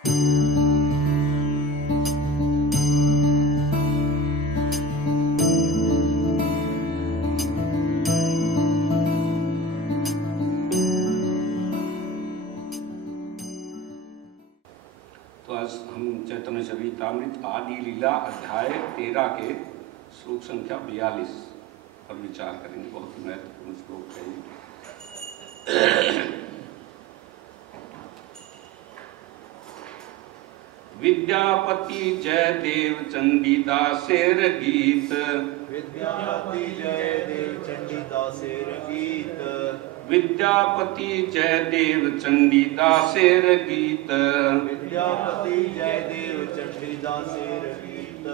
तो आज हम चैतन्य चरितामृत आदि लीला अध्याय 13 के श्लोक संख्या 42 पर विचार करेंगे। बहुत महत्वपूर्ण श्लोक है। विद्यापति जय देव चंडीदासेर गीत, विद्यापति जय देव चंडीदासेर गीत, विद्यापति जय देव चंडीदासेर गीत, विद्यापति जय देव चंडीदासेर गीत,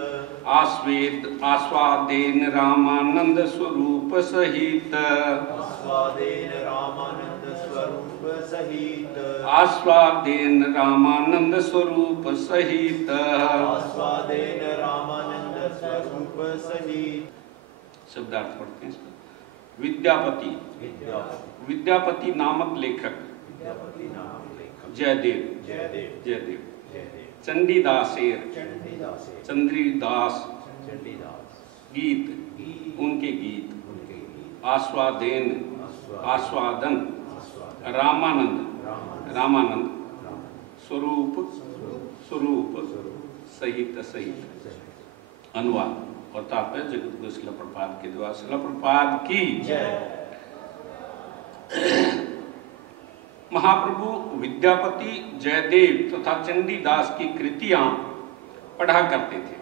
आस्वादेन रामानंद स्वरूप सहित, आस्वादेन रामानंद स्वरूप सहित, आस्वादेन रामानंद स्वरूप सहित, आस्वादेन रामानंद स्वरूप सहित। शब्दार्थ पढ़ते हैं इसका। विद्यापति, विद्यापति, विद्यापति नामक लेखक, विद्यापति नामक लेखक, जयदेव, जयदेव, जयदेव, जयदेव, चंडीदासेर, चंडीदासेर, चंद्रीदास, चंडीदास, गीत, गीत, उनके गीत, उनके गीत, आस्वादेन, आस्वादन, आस्वादन, रामानंद, रामानंद, रामानंद, रामानंद, स्वरूप, स्वरूप स्वरूप, सहित, सहित। सहित। अनुवाद और तात्पर्य जगत गुरु शिला प्रपाद के द्वारा। शिला प्रपाद की जय। महाप्रभु विद्यापति जयदेव तथा चंडीदास की कृतियां पढ़ा करते थे।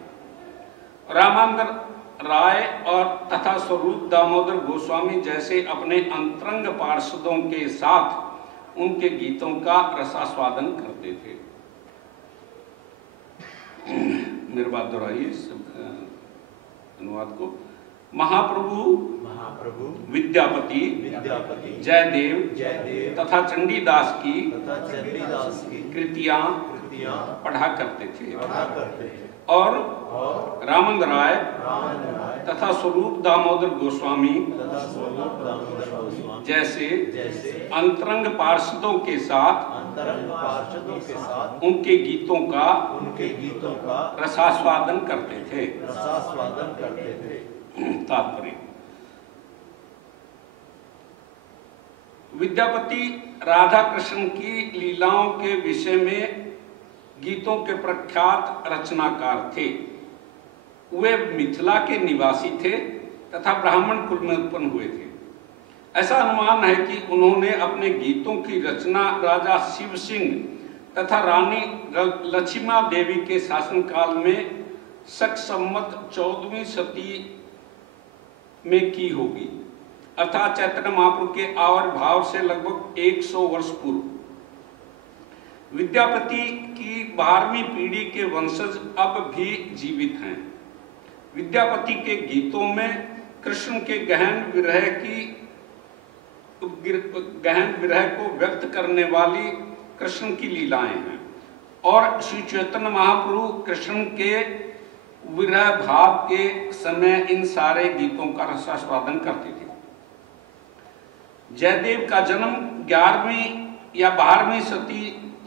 रामानंद राय और तथा स्वरूप दामोदर गोस्वामी जैसे अपने अंतरंग पार्षदों के साथ उनके गीतों का रसास्वादन करते थे। मेरे बात दोहराइए अनुवाद को। महाप्रभु महाप्रभु विद्यापति विद्यापति जयदेव जयदेव तथा चंडीदास की तथा चंडीदास की कृतियां कृतियां पढ़ा करते थे पढ़ा करते थे और रामानंद राय रामानंद राय तथा स्वरूप दामोदर गोस्वामी तथा स्वरूप दामोदर गोस्वामी जैसे जैसे अंतरंग पार्षदों के साथ अंतरंग पार्षदों के साथ उनके गीतों का उनके गीतों का रसास्वादन करते थे। रसास्वादन करते थे। तात्पर्य। विद्यापति राधा कृष्ण की लीलाओं के विषय में गीतों के प्रख्यात रचनाकार थे। वे मिथिला के निवासी थे तथा ब्राह्मण कुल में उत्पन्न हुए थे। ऐसा अनुमान है कि उन्होंने अपने गीतों की रचना राजा शिव सिंह तथा रानी लक्ष्मी देवी के शासनकाल में शक संवत 14वीं सदी में की होगी, अर्थात चैतन्य महाप्रभु के आविर्भाव से लगभग 100 वर्ष पूर्व। विद्यापति की 12वीं पीढ़ी के वंशज अब भी जीवित हैं। विद्यापति के गीतों में कृष्ण के गहन विरह को व्यक्त करने वाली कृष्ण की लीलाएं हैं और श्री चैतन्य महाप्रभु कृष्ण के विरह भाव के समय इन सारे गीतों का रसास्वादन करते थे। जयदेव का जन्म 11वीं या 12वीं सदी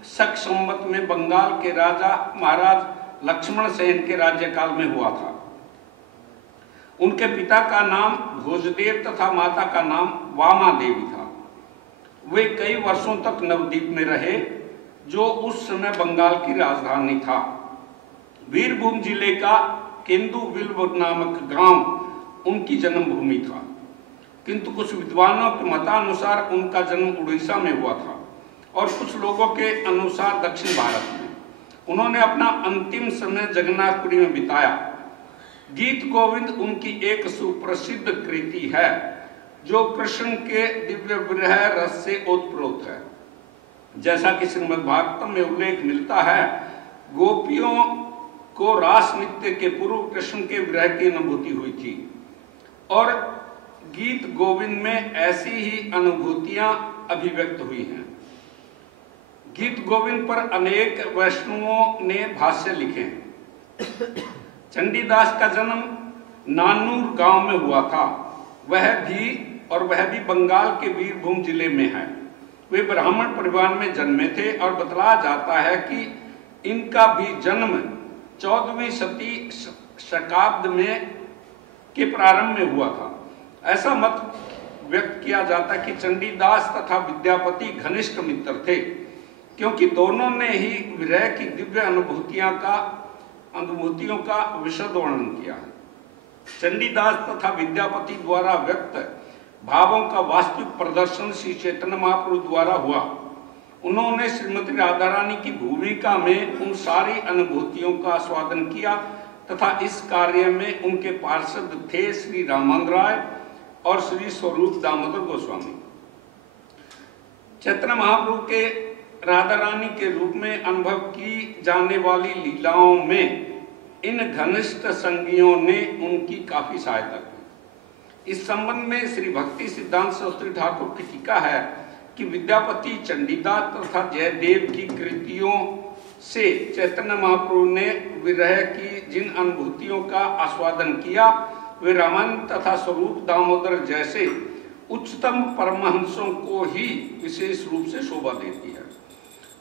शक संवत में बंगाल के राजा महाराज लक्ष्मण सेन के राज्यकाल में हुआ था। उनके पिता का नाम भोजदेव तथा माता का नाम वामा देवी था। वे कई वर्षों तक नवद्वीप में रहे, जो उस समय बंगाल की राजधानी था। वीरभूम जिले का केंदु बिल्व नामक गांव उनकी जन्मभूमि था, किंतु कुछ विद्वानों के मतानुसार उनका जन्म उड़ीसा में हुआ था और कुछ लोगों के अनुसार दक्षिण भारत में। उन्होंने अपना अंतिम समय जगन्नाथपुरी में बिताया। गीत गोविंद उनकी एक सुप्रसिद्ध कृति है जो कृष्ण के दिव्य विरह रस से ओतप्रोत है। जैसा कि श्रीमद् भागवतम में उल्लेख मिलता है, गोपियों को रास नृत्य के पूर्व कृष्ण के विरह की अनुभूति हुई थी और गीत गोविंद में ऐसी ही अनुभूतियां अभिव्यक्त हुई हैं। गीत गोविंद पर अनेक वैष्णवों ने भाष्य लिखे हैं। चंडीदास का जन्म नानूर गांव में हुआ था। वह भी बंगाल के वीरभूम जिले में है। वे ब्राह्मण परिवार में जन्मे थे और बतलाया जाता है कि इनका भी जन्म 14वीं शताब्दी में के प्रारंभ में हुआ था। ऐसा मत व्यक्त किया जाता कि चंडीदास तथा विद्यापति घनिष्ठ मित्र थे, क्योंकि दोनों ने ही विरह की दिव्य अनुभूतियों का विशद वर्णन किया है। चंडीदास तथा विद्यापति द्वारा व्यक्त भावों का वास्तविक प्रदर्शन श्री चैतन्य महाप्रभु द्वारा हुआ। उन्होंने श्रीमती राधा रानी की भूमिका में उन सारी अनुभूतियों का आस्वादन किया तथा इस कार्य में उनके पार्षद थे श्री रामानंद राय और श्री स्वरूप दामोदर गोस्वामी। चैतन्य महाप्रभु के राधा रानी के रूप में अनुभव की जाने वाली लीलाओं में इन घनिष्ठ संगियों ने उनकी काफी सहायता की। इस संबंध में श्री भक्ति सिद्धांत शास्त्री ठाकुर की टीका है कि विद्यापति, चंडीदास तथा जयदेव की कृतियों से चैतन्य महाप्रभु ने विरह की जिन अनुभूतियों का आस्वादन किया वे रामानंद तथा स्वरूप दामोदर जैसे उच्चतम परमहंसों को ही विशेष रूप से शोभा देती है,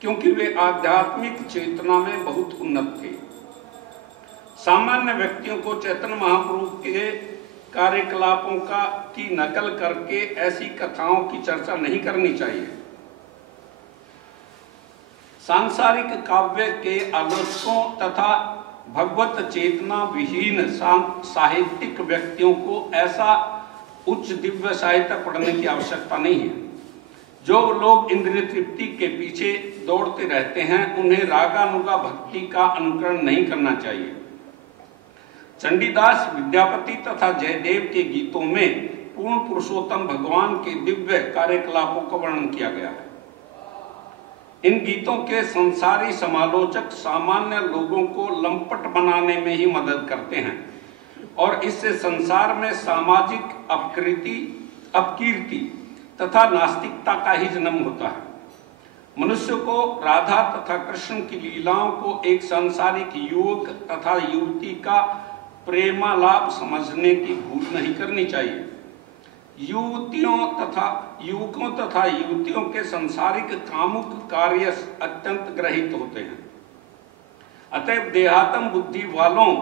क्योंकि वे आध्यात्मिक चेतना में बहुत उन्नत थे। सामान्य व्यक्तियों को चैतन्य महाप्रभु के कार्यकलापों की नकल करके ऐसी कथाओं की चर्चा नहीं करनी चाहिए। सांसारिक काव्य के आलोचकों तथा भगवत चेतना विहीन साहित्यिक व्यक्तियों को ऐसा उच्च दिव्य साहित्य पढ़ने की आवश्यकता नहीं है। जो लोग इंद्रिय तृप्ति के पीछे दौड़ते रहते हैं उन्हें रागानुगा भक्ति का अनुकरण नहीं करना चाहिए। चंडीदास, विद्यापति तथा जयदेव के गीतों में पूर्ण पुरुषोत्तम भगवान के दिव्य कार्यकलापों का वर्णन किया गया है। इन गीतों के संसारी समालोचक सामान्य लोगों को लंपट बनाने में ही मदद करते हैं और इससे संसार में सामाजिक अपकीर्ति तथा नास्तिकता का ही जन्म होता है। मनुष्य को राधा तथा कृष्ण की लीलाओं को एक सांसारिक युवक तथा युवती का प्रेमालाप समझने की भूल नहीं करनी चाहिए। युवकों तथा युवतियों के संसारिक कामुक कार्य अत्यंत ग्रहित होते हैं। अतएव देहात्म बुद्धि वालों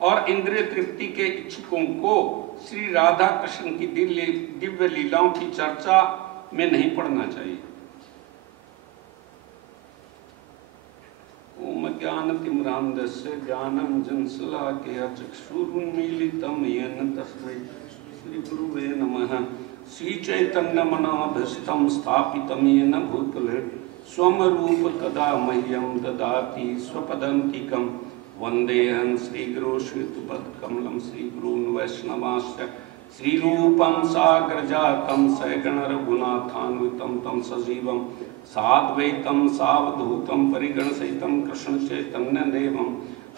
और इंद्रिय तृप्ति के इच्छुकों को श्री राधा कृष्ण की दिव्य लीलाओं की चर्चा में नहीं पड़ना चाहिए। ओम ज्ञानतिमिरान्धस्य ज्ञानञ्जन शलाकया चक्षुरुन्मीलितं येन तस्मै श्रीगुरुवे नमः। श्रीचैतन्यमनाभीष्टं स्थापितं येन भूतले स्वं रूप कदा मह्यं ददाति स्वपदान्तिकं। वन्देऽहं श्रीगुरो श्रीयुतपदकमलं श्रीगुरून् वैष्णवांश्च श्रीरूपं साग्रजातं सगणरघुनाथान्वितं तं सजीवं साद्वैतं सावधूतं परिगणसहितं कृष्णचैतन्यदेवं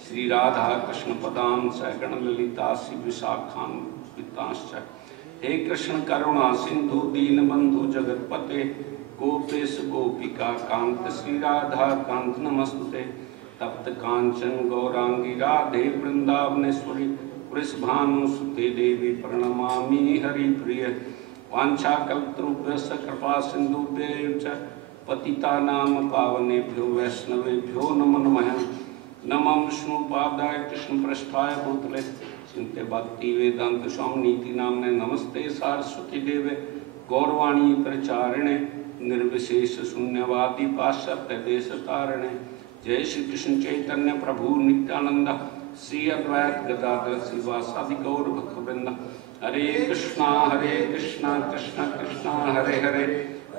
श्रीराधा कृष्णपदां सगणललिता श्रीविशाखान्वितांश्च। हे कृष्ण करुणा सिंधु दीनबंधु जगतपते गोपेश गोपिका कांत श्रीराधा कांत नमस्तुते। तप्त कांचन गौरांगी राधे वृंदावनेश्वरी वृषभानुसुते देवी प्रणमामि हरिप्रिय। वाञ्छाकल्पतरुभ्यश्च कृपा सिन्धुभ्यैव च पतितानां पावनेभ्यो वैष्णवेभ्यो नमो नमः। नमः विष्णुपादाय कृष्णपृष्ठाय भूतले चिन्त्य भक्ति वेदांत स्वामिनीति नाम्ने नमस्ते सारस्वती देवे गौरवाणी प्रचारिणे निर्विशेष शून्यवादी पाश्चात्य देश तारिणे। जय श्री कृष्ण चैतन्य प्रभु नित्यानंद श्री अद्वैत गदाधर श्रीवासादि गौर भक्तवृंद। हरे कृष्णा कृष्ण कृष्ण हरे हरे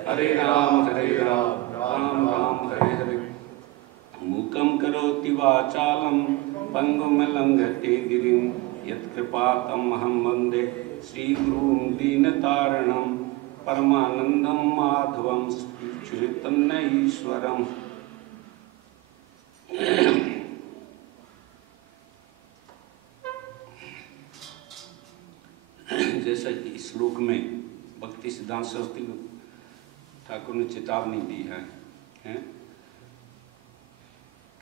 हरे राम राम राम हरे हरे। मूकं करोति वाचालं पंगुं लंघते गिरिं यत्कृपातमहं वन्दे श्रीगुरुं दीनतारिणं परमानन्दं माधवं चैतन्यईश्वरम्। जैसा कि इस श्लोक में भक्ति सिद्धांत सरस्वती ठाकुर ने चेतावनी दी है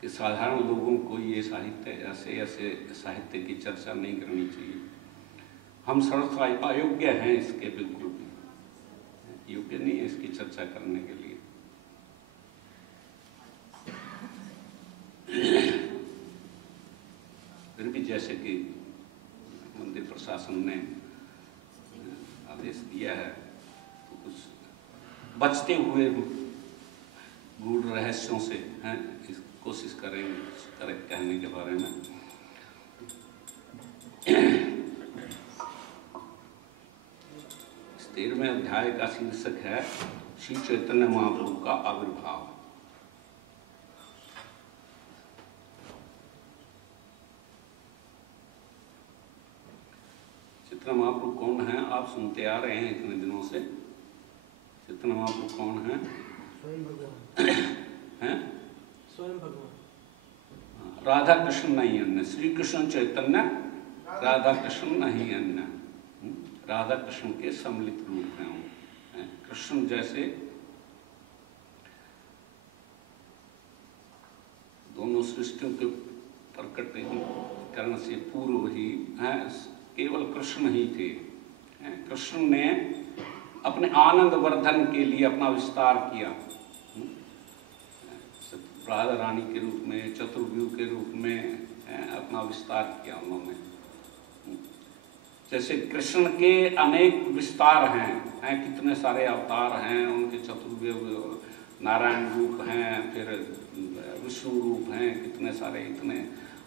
कि साधारण लोगों को ये साहित्य ऐसे साहित्य की चर्चा नहीं करनी चाहिए। हम सर्वथा अयोग्य हैं, इसके बिल्कुल भी योग्य नहीं है इसकी चर्चा करने के लिए। जैसे कि मंदिर प्रशासन ने आदेश दिया है, तो कुछ बचते हुए गूढ़ रहस्यों से हैं, इस कोशिश करेंगे इस तरह कहने के बारे में। इस 13वें अध्याय का शीर्षक है श्री चैतन्य महाप्रभु का आविर्भाव। चैतन्य महाप्रभु कौन है, आप सुनते आ रहे हैं इतने दिनों से। चैतन्य महाप्रभु कौन है? स्वयं भगवान हैं? स्वयं भगवान, राधा कृष्ण नहीं अन्य। श्री कृष्ण चैतन्य, राधा कृष्ण नहीं अन्य। राधा कृष्ण के सम्मिलित रूप हैं वो। कृष्ण जैसे दोनों सृष्टियों के प्रकटीकरण से पूर्व ही हैं, केवल कृष्ण ही थे। कृष्ण ने अपने आनंद वर्धन के लिए अपना विस्तार किया, राधा रानी के रूप में, चतुर्व्यूह के रूप में अपना विस्तार किया उन्होंने। जैसे कृष्ण के अनेक विस्तार हैं, कितने सारे अवतार हैं, उनके चतुर्व्यूह नारायण रूप हैं, फिर विष्णु रूप हैं, कितने सारे इतने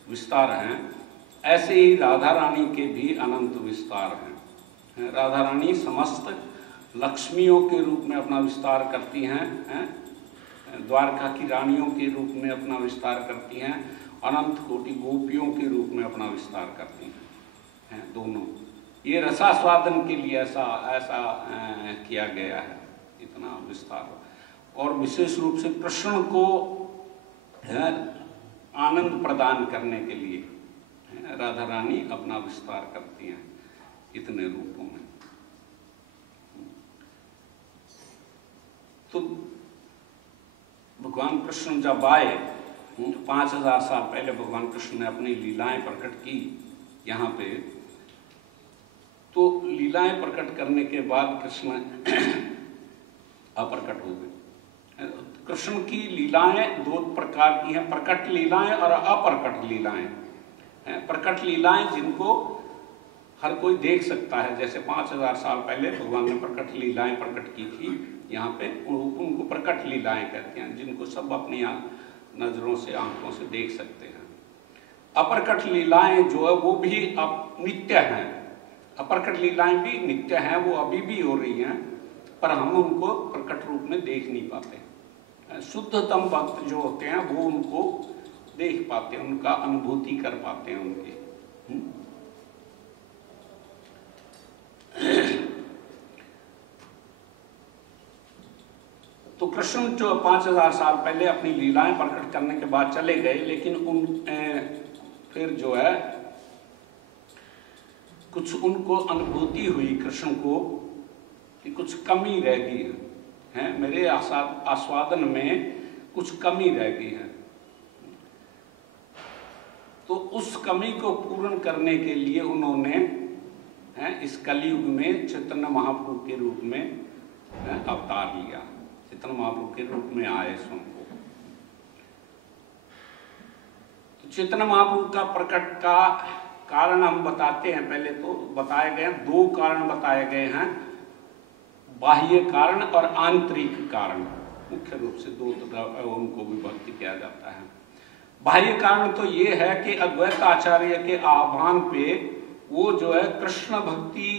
विस्तार हैं। ऐसे ही राधा रानी के भी अनंत विस्तार हैं। राधा रानी समस्त लक्ष्मियों के रूप में अपना विस्तार करती हैं, द्वारका की रानियों के रूप में अपना विस्तार करती हैं, अनंत कोटि गोपियों के रूप में अपना विस्तार करती हैं दोनों। ये रसास्वादन के लिए ऐसा किया गया है, इतना विस्तार। और विशेष रूप से कृष्ण को आनंद प्रदान करने के लिए राधा रानी अपना विस्तार करती हैं इतने रूपों में। तो भगवान कृष्ण जब आए, 5000 साल पहले भगवान कृष्ण ने अपनी लीलाएं प्रकट की यहाँ पे। तो लीलाएं प्रकट करने के बाद कृष्ण अप्रकट हो गए। कृष्ण की लीलाएं दो प्रकार की हैं, प्रकट लीलाएं और अप्रकट लीलाएं। प्रकट लीलाएं जिनको हर कोई देख सकता है, जैसे 5000 साल पहले भगवान ने प्रकट लीलाएं प्रकट की थी यहाँ पे, उनको प्रकट लीलाएं कहते हैं, जिनको सब अपनी नजरों से, आंखों से देख सकते हैं। अप्रकट लीलाएं जो है वो भी अब नित्य हैं। अप्रकट लीलाएं भी नित्य हैं, वो अभी भी हो रही हैं, पर हम उनको प्रकट रूप में देख नहीं पाते। शुद्धतम भक्त जो होते हैं वो उनको देख पाते हैं, उनका अनुभूति कर पाते हैं उनकी। तो कृष्ण जो 5000 साल पहले अपनी लीलाएं प्रकट करने के बाद चले गए, लेकिन फिर जो है कुछ उनको अनुभूति हुई कृष्ण को कि कुछ कमी रह गई है, मेरे आस्वादन में कुछ कमी रह गई है। तो उस कमी को पूर्ण करने के लिए उन्होंने इस कलयुग में चैतन्य महाप्रभु के रूप में अवतार लिया, चैतन्य महाप्रभु के रूप में आए स्वयं को। तो चैतन्य महाप्रभु का प्रकट का कारण हम बताते हैं। पहले तो बताए गए, दो कारण बताए गए हैं, बाह्य कारण और आंतरिक कारण। मुख्य रूप से दो उनको विभक्त किया जाता है। बाह्य कारण तो ये है कि अद्वैत आचार्य के आह्वान पे वो जो है कृष्ण भक्ति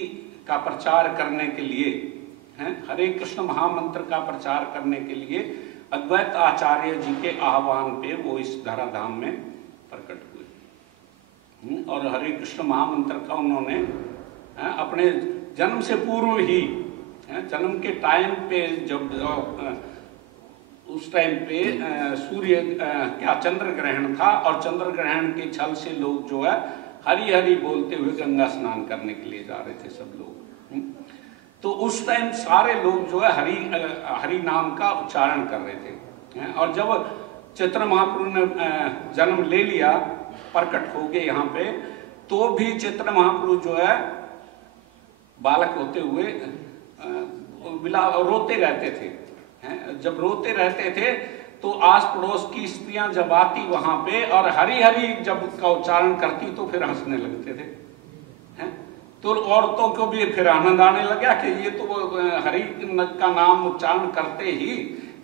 का प्रचार करने के लिए, हरे कृष्ण महामंत्र का प्रचार करने के लिए अद्वैत आचार्य जी के आह्वान पे वो इस धराधाम में प्रकट हुए। और हरे कृष्ण महामंत्र का उन्होंने अपने जन्म से पूर्व ही, जन्म के टाइम पे, जब उस टाइम पे सूर्य चंद्र ग्रहण था, और चंद्र ग्रहण के छल से लोग जो है हरि हरि बोलते हुए गंगा स्नान करने के लिए जा रहे थे सब लोग। तो उस टाइम सारे लोग जो है हरि नाम का उच्चारण कर रहे थे। और जब चैतन्य महाप्रभु ने जन्म ले लिया, प्रकट हो गए यहाँ पे, तो भी चैतन्य महाप्रभु जो है बालक होते हुए रोते रहते थे। जब रोते रहते थे तो आस पड़ोस की स्त्रियां जब आती वहां पे और हरी हरी जब उसका उच्चारण करती तो फिर हंसने लगते थे, हैं? तो औरतों को भी फिर आनंद आने लगा कि ये तो हरि का नाम उच्चारण करते ही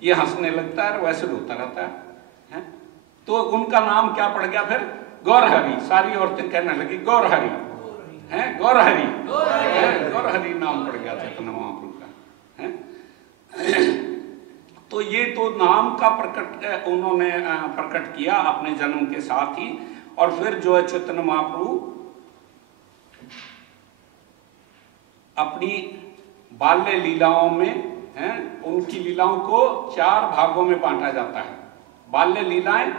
ये हंसने लगता है और वैसे रोता रहता है? तो उनका नाम क्या पड़ गया फिर? गौरहरि। सारी औरतें कहने लगी गौरहरि, हैं? गौरहरि, गौरहरि नाम पड़ गया चैतन्य महाप्रभु का, हैं? तो ये तो नाम का प्रकट उन्होंने प्रकट किया अपने जन्म के साथ ही। और फिर जो है चैतन्य महाप्रभु अपनी बाल्य लीलाओं में, हैं, उनकी लीलाओं को 4 भागों में बांटा जाता है। बाल्य लीलाएं,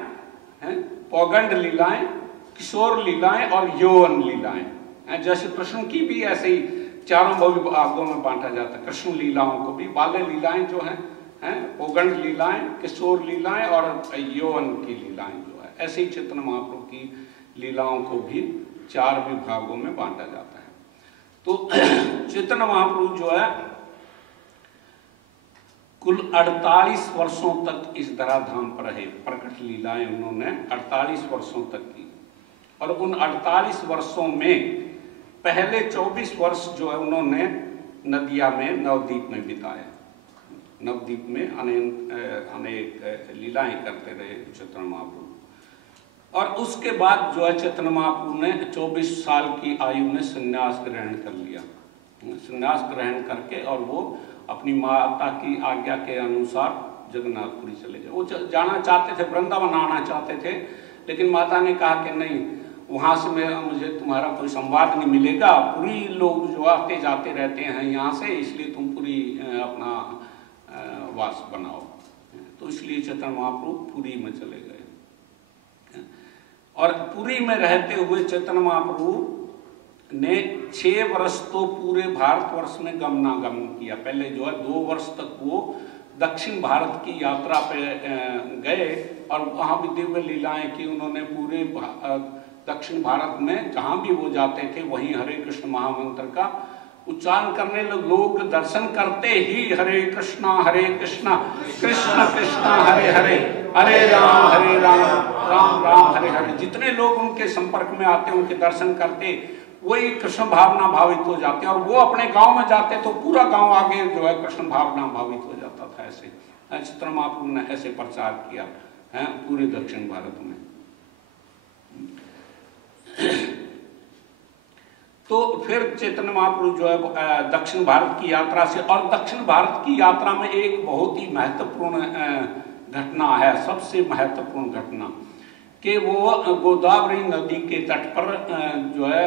हैं, पौगंड लीलाएं, किशोर लीलाएं और यौवन लीलाएं। जैसे कृष्ण की भी ऐसे ही 4 भागों में बांटा जाता है। कृष्ण लीलाओं को भी बाल्य लीलाएं जो हैं, पौगंड लीलाएं, किशोर लीलाएं और यौवन की लीलाएं जो है, ऐसे ही चैतन्य महाप्रभु की लीलाओं को भी 4 विभागों में बांटा जाता है। तो चैतन्य महाप्रभु जो है कुल 48 वर्षों तक इस धराधाम पर रहे। प्रकट लीलाएं उन्होंने 48 वर्षों तक की और उन 48 वर्षों में पहले 24 वर्ष जो है उन्होंने नदिया में, नवद्वीप में बिताए। नवद्वीप में अनेक लीलाएं करते रहे चैतन्य महाप्रभु। और उसके बाद जो है चैतन्य महाप्रभु ने 24 साल की आयु में संन्यास ग्रहण कर लिया। संन्यास ग्रहण करके और वो अपनी माता की आज्ञा के अनुसार जगन्नाथपुरी चले गए। वो जाना चाहते थे, वृंदावन आना चाहते थे, लेकिन माता ने कहा कि नहीं, वहाँ से मुझे तुम्हारा कोई संवाद नहीं मिलेगा। पूरी लोग जो आते जाते रहते हैं यहाँ से, इसलिए तुम पूरी अपना वास बनाओ। तो इसलिए चैतन्य महाप्रभु पुरी में चले गए। और पुरी में रहते हुए चैतन्य महाप्रभु ने 6 वर्ष तो पूरे भारतवर्ष में गमनागमन किया। पहले जो है 2 वर्ष तक वो दक्षिण भारत की यात्रा पे गए और वहाँ भी दिव्य लीलाएं की उन्होंने। पूरे दक्षिण भारत में जहाँ भी वो जाते थे वहीं हरे कृष्ण महामंत्र का उच्चारण करने लोग दर्शन करते ही हरे कृष्णा कृष्ण कृष्ण हरे हरे, हरे राम राम राम हरे हरे। जितने लोग उनके संपर्क में आते उनके दर्शन करते वही कृष्ण भावना भावित हो जाते। और वो अपने गांव में जाते तो पूरा गांव आगे जो है कृष्ण भावना भावित हो जाता था। ऐसे चैतन्य महाप्रभु ने ऐसे प्रचार किया है पूरे दक्षिण भारत में। तो फिर चैतन्य महाप्रभु जो है दक्षिण भारत की यात्रा से, और दक्षिण भारत की यात्रा में एक बहुत ही महत्वपूर्ण घटना है, सबसे महत्वपूर्ण घटना, कि वो गोदावरी नदी के तट पर जो है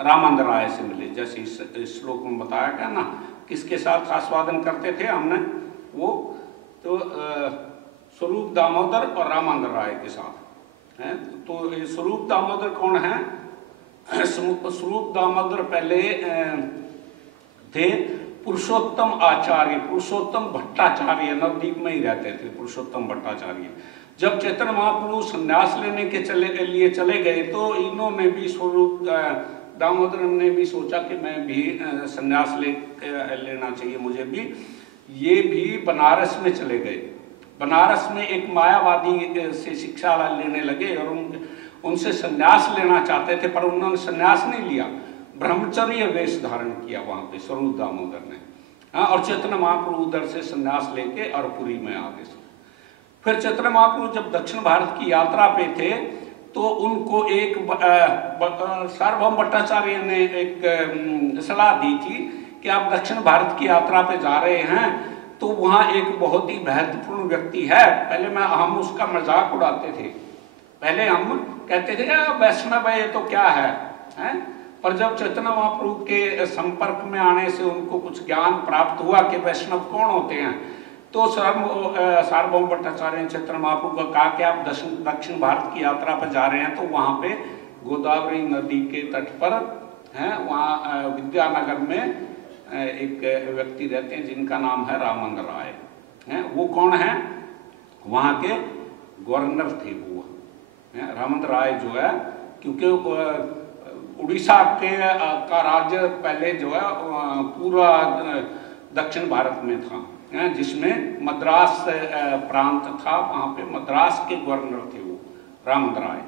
रामानंद राय से मिले। जैसे इस श्लोक में बताया गया ना, किसके साथ आस्वादन करते थे हमने, वो तो स्वरूप दामोदर और रामानंद राय के साथ हैं। तो ये स्वरूप दामोदर कौन है? स्वरूप दामोदर पहले थे पुरुषोत्तम आचार्य, पुरुषोत्तम भट्टाचार्य, नवद्वीप में ही रहते थे पुरुषोत्तम भट्टाचार्य। जब चैतन्य महाप्रभु संन्यास लेने के लिए चले गए तो इन्होंने भी, स्वरूप दामोदर ने भी सोचा कि मैं भी संन्यास लेना चाहिए मुझे भी। ये भी बनारस में चले गए। बनारस में एक मायावादी से शिक्षा लेने लगे और उनसे संन्यास लेना चाहते थे, पर उन्होंने संन्यास नहीं लिया, ब्रह्मचर्य वेश धारण किया वहां पे स्वरूप दामोदर ने। हाँ, और चैतन्य महाप्रभु उधर से संन्यास लेके और पुरी में आ गए। फिर चैतन्य महाप्रभु जब दक्षिण भारत की यात्रा पे थे तो उनको एक सार्वभौम भट्टाचार्य ने एक सलाह दी थी कि आप दक्षिण भारत की यात्रा पे जा रहे हैं तो वहाँ एक बहुत ही महत्वपूर्ण व्यक्ति है। पहले हम उसका मजाक उड़ाते थे, पहले हम कहते थे वैष्णव है ये तो क्या है? पर जब चैतन्य महाप्रभु के संपर्क में आने से उनको कुछ ज्ञान प्राप्त हुआ कि वैष्णव कौन होते हैं, तो सार्वभौम भट्टाचार्य ने चैतन्य महाप्रभु को कहा कि आप दक्षिण भारत की यात्रा पर जा रहे हैं तो वहाँ पे गोदावरी नदी के तट पर हैं, वहाँ विद्यानगर में एक व्यक्ति रहते हैं जिनका नाम है रामानंद राय हैं। वो कौन है? वहाँ के गवर्नर थे वो रामानंद राय जो है, क्योंकि उड़ीसा का राज्य पहले जो है पूरा दक्षिण भारत में था। जिसमें मद्रास प्रांत था, वहाँ पे मद्रास के गवर्नर थे वो रामद राय।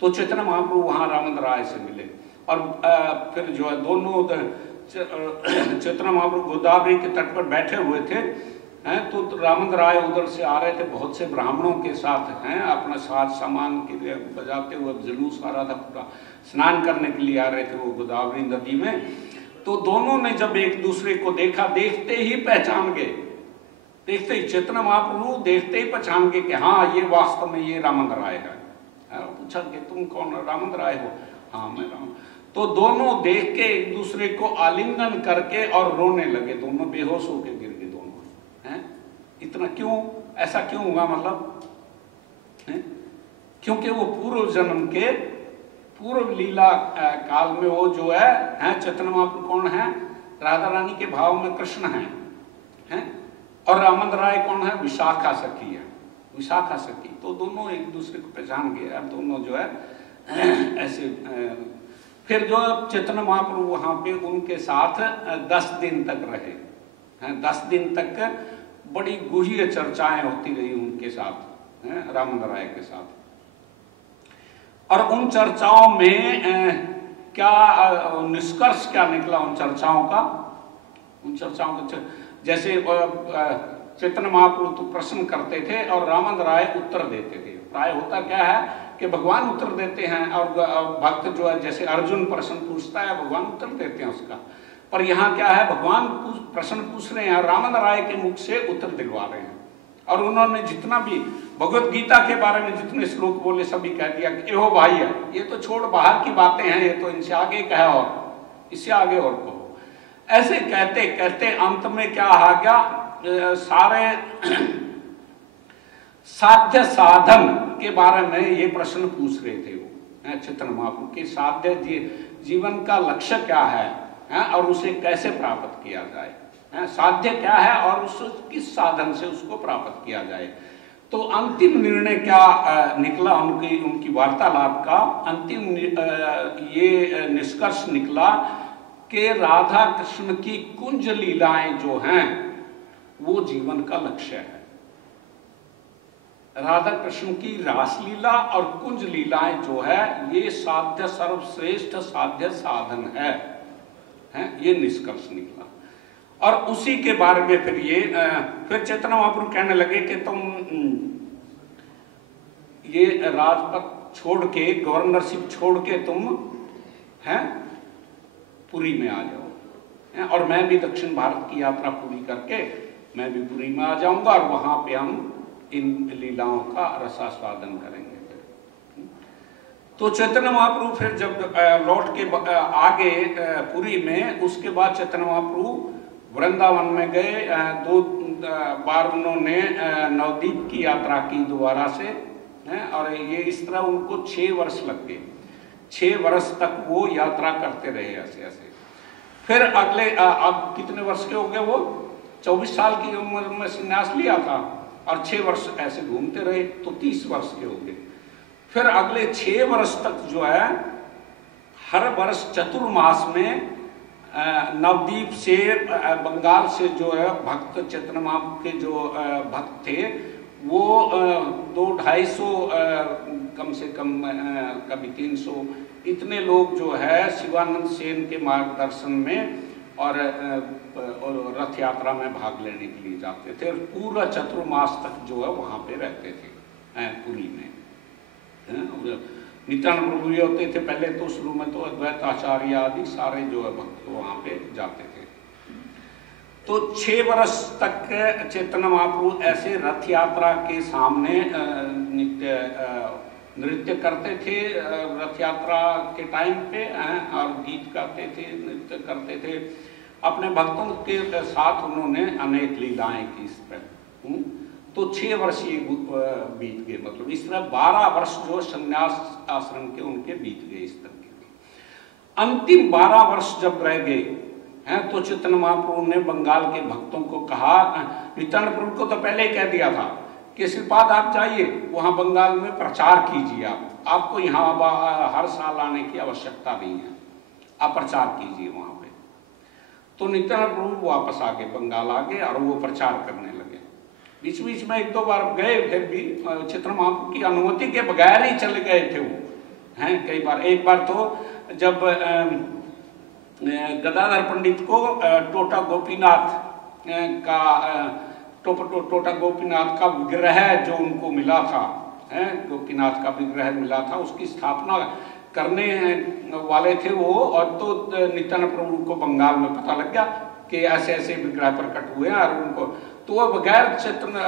तो चैतन्य महाप्रभु वहाँ रामद राय से मिले और फिर जो है दोनों चैतन्य महाप्रभु गोदावरी के तट पर बैठे हुए थे तो रामद राय उधर से आ रहे थे बहुत से ब्राह्मणों के साथ अपना साज सामान के लिए बजाते हुए, जुलूस आ रहा था पूरा, स्नान करने के लिए आ रहे थे वो गोदावरी नदी में। तो दोनों ने जब एक दूसरे को देखा, देखते ही पहचान गए, देखते ही चैतन्य महाप्रभु देखते ही पहचान गए कि हाँ ये वास्तव में ये रामद राय है। पूछा कि तुम कौन, रामद राय हो? हाँ मैं राम। तो दोनों देख के एक दूसरे को आलिंगन करके और रोने लगे, दोनों बेहोश होके गिर गए दोनों। हैं इतना क्यों, ऐसा क्यों हुआ? मतलब क्योंकि वो पूर्व जन्म के पूर्व लीला काल में वो जो है चैतन्य महाप्रभु कौन है? राधा रानी के भाव में कृष्ण हैं और रामद राय कौन है? विशाखा सखी है, विशाखा सखी। तो दोनों एक दूसरे को पहचान गए, अब दोनों जो है ऐसे। फिर जो चैतन्य महाप्रभु वहां पे उनके साथ 10 दिन तक रहे हैं। 10 दिन तक बड़ी गूढ़ चर्चाएं होती रही उनके साथ, रामद राय के साथ। और उन चर्चाओं में क्या निष्कर्ष क्या निकला उन चर्चाओं का? उन चर्चाओं का जैसे चैतन्य महाप्रभु तो प्रश्न करते थे और रामद राय उत्तर देते थे। प्राय होता क्या है कि भगवान उत्तर देते हैं और भक्त जो है, जैसे अर्जुन प्रश्न पूछता है भगवान उत्तर देते हैं उसका, पर यहाँ क्या है, भगवान प्रश्न पूछ रहे हैं और रामद राय के मुख से उत्तर दिलवा रहे हैं। और उन्होंने जितना भी भगवत गीता के बारे में जितने श्लोक बोले सभी कह दिया कि हो भाई है, ये तो छोड़, बाहर की बातें हैं, ये तो इनसे आगे कहे और इससे आगे और कहो। ऐसे कहते कहते अंत में क्या आ गया, सारे साध्य साधन के बारे में ये प्रश्न पूछ रहे थे वो चैतन्य महाप्रभु के, साध्य जीवन का लक्ष्य क्या है और उसे कैसे प्राप्त किया जाए, साध्य क्या है और उस किस साधन से उसको प्राप्त किया जाए। तो अंतिम निर्णय क्या निकला उनकी वार्तालाप का? अंतिम ये निष्कर्ष निकला कि राधा कृष्ण की कुंज लीलाएं जो हैं वो जीवन का लक्ष्य है। राधा कृष्ण की रासलीला और कुंज लीलाएं जो है ये साध्य सर्वश्रेष्ठ साध्य साधन है, ये निष्कर्ष निकला। और उसी के बारे में फिर चैतन्य महाप्रभु कहने लगे कि तुम ये राजपथ छोड़ के, गवर्नरशिप छोड़ के तुम पुरी में आ जाओ, और मैं भी दक्षिण भारत की यात्रा पूरी करके मैं भी पुरी में आ जाऊंगा और वहां पे हम इन लीलाओं का रसास्वादन करेंगे। तो चैतन्य महाप्रभु फिर जब लौट के आगे पुरी में, उसके बाद चैतन्य महाप्रभु वृंदावन में गए। 2 बार उन्होंने नवद्वीप की यात्रा की दोबारा से, और ये इस तरह उनको 6 वर्ष लग गए। 6 वर्ष तक वो यात्रा करते रहे ऐसे ऐसे। फिर अगले अब कितने वर्ष के हो गए वो? 24 साल की उम्र में संन्यास लिया था और 6 वर्ष ऐसे घूमते रहे, तो 30 वर्ष के हो गए। फिर अगले 6 वर्ष तक जो है हर वर्ष चतुर्मास में नवद्वीप से, बंगाल से जो है भक्त चैतन्य महाप्रभु के जो भक्त थे वो 200-250 कम से कम, कभी 300 इतने लोग जो है शिवानंद सेन के मार्गदर्शन में और रथ यात्रा में भाग लेने के लिए जाते थे। पूरा चतुर्मास तक जो है वहाँ पे रहते थे पुरी में। नित्यानंद प्रभु भी होते थे पहले, तो शुरू में तो अद्वैत आचार्य आदि सारे जो है भक्त वहाँ पे जाते थे। तो 6 वर्ष तक चैतन्य महाप्रभु ऐसे रथ यात्रा के सामने नृत्य करते थे रथ यात्रा के टाइम पे, और गीत गाते थे, नृत्य करते थे। अपने भक्तों के साथ उन्होंने अनेक लीलाएं की इस तरह। तो 6 वर्ष ये बीत गए, मतलब इस तरह 12 वर्ष जो संन्यास आश्रम के उनके बीत गए इस तरह के। अंतिम 12 वर्ष जब रह गए हैं तो चैतन्य महाप्रभु ने बंगाल के भक्तों को कहा, नित्यानंद प्रभु को तो पहले ही कह दिया था कि श्रीपाद आप जाइए वहाँ बंगाल में प्रचार कीजिए, आपको यहाँ हर साल आने की आवश्यकता नहीं है, आप प्रचार कीजिए वहाँ पे। तो नित्यानंद प्रभु वापस आ गए, बंगाल आ गए और वो प्रचार करने लगे। बीच बीच में एक दो बार गए, फिर भी चैतन्य महाप्रभु की अनुमति के बगैर ही चले गए थे वो, हैं कई बार। एक बार तो जब गदाधर पंडित को टोटा गोपीनाथ का विग्रह जो उनको मिला था, गोपीनाथ का विग्रह मिला था, उसकी स्थापना करने वाले थे वो। और तो नित्यानंद प्रभु को बंगाल में पता लग गया कि ऐसे ऐसे विग्रह प्रकट हुए हैं, और उनको तो वो बगैर चैतन्य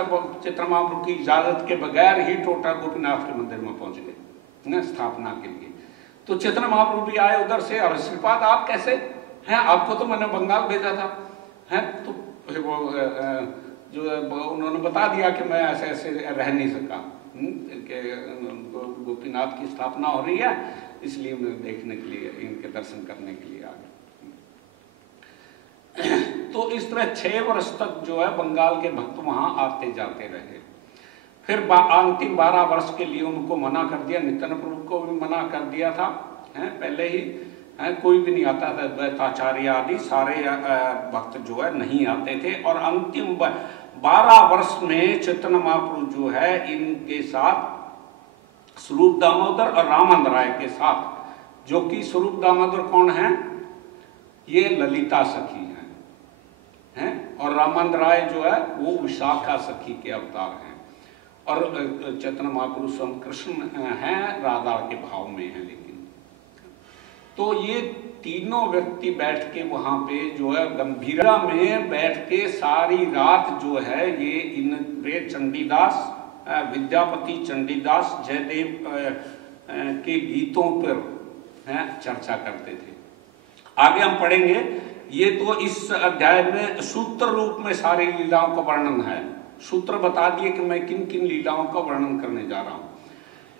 महाप्रभु की इजाजत के बगैर ही टोटा गोपीनाथ के मंदिर में पहुंच गए स्थापना के लिए। तो चैतन्य महाप्रभु भी आए उधर से, और श्रीपाद आप कैसे हैं, आपको तो मैंने बंगाल भेजा था, हैं तो वो जो उन्होंने बता दिया कि मैं ऐसे ऐसे रह नहीं सका, गोपीनाथ की स्थापना हो रही है, इसलिए मैं देखने के लिए, इनके दर्शन करने के लिए आ गया। तो इस तरह 6 वर्ष तक जो है बंगाल के भक्त वहां आते जाते रहे। फिर अंतिम 12 वर्ष के लिए उनको मना कर दिया, नित्यानंद प्रभु को भी मना कर दिया था, पहले ही कोई भी नहीं आता था, द्वैताचार्य आदि सारे भक्त जो है नहीं आते थे। और अंतिम 12 वर्ष में चैतन्य महाप्रभु जो है इनके साथ स्वरूप दामोदर और रामानंद राय के साथ, जो कि स्वरूप दामोदर कौन है, ये ललिता सखी हैं, और रामानंद राय जो है वो विशाखा सखी के अवतार हैं। और चैतन्य महाप्रभु स्वयं कृष्ण हैं, राधा के भाव में हैं। लेकिन तो ये तीनों व्यक्ति बैठ के वहां पे जो है गंभीरा में बैठ के सारी रात जो है ये इन चंडीदास, विद्यापति चंडीदास जयदेव के गीतों पर चर्चा करते थे। आगे हम पढ़ेंगे, ये तो इस अध्याय में सूत्र रूप में सारी लीलाओं का वर्णन है, सूत्र बता दिए कि मैं किन किन लीलाओं का वर्णन करने जा रहा हूं।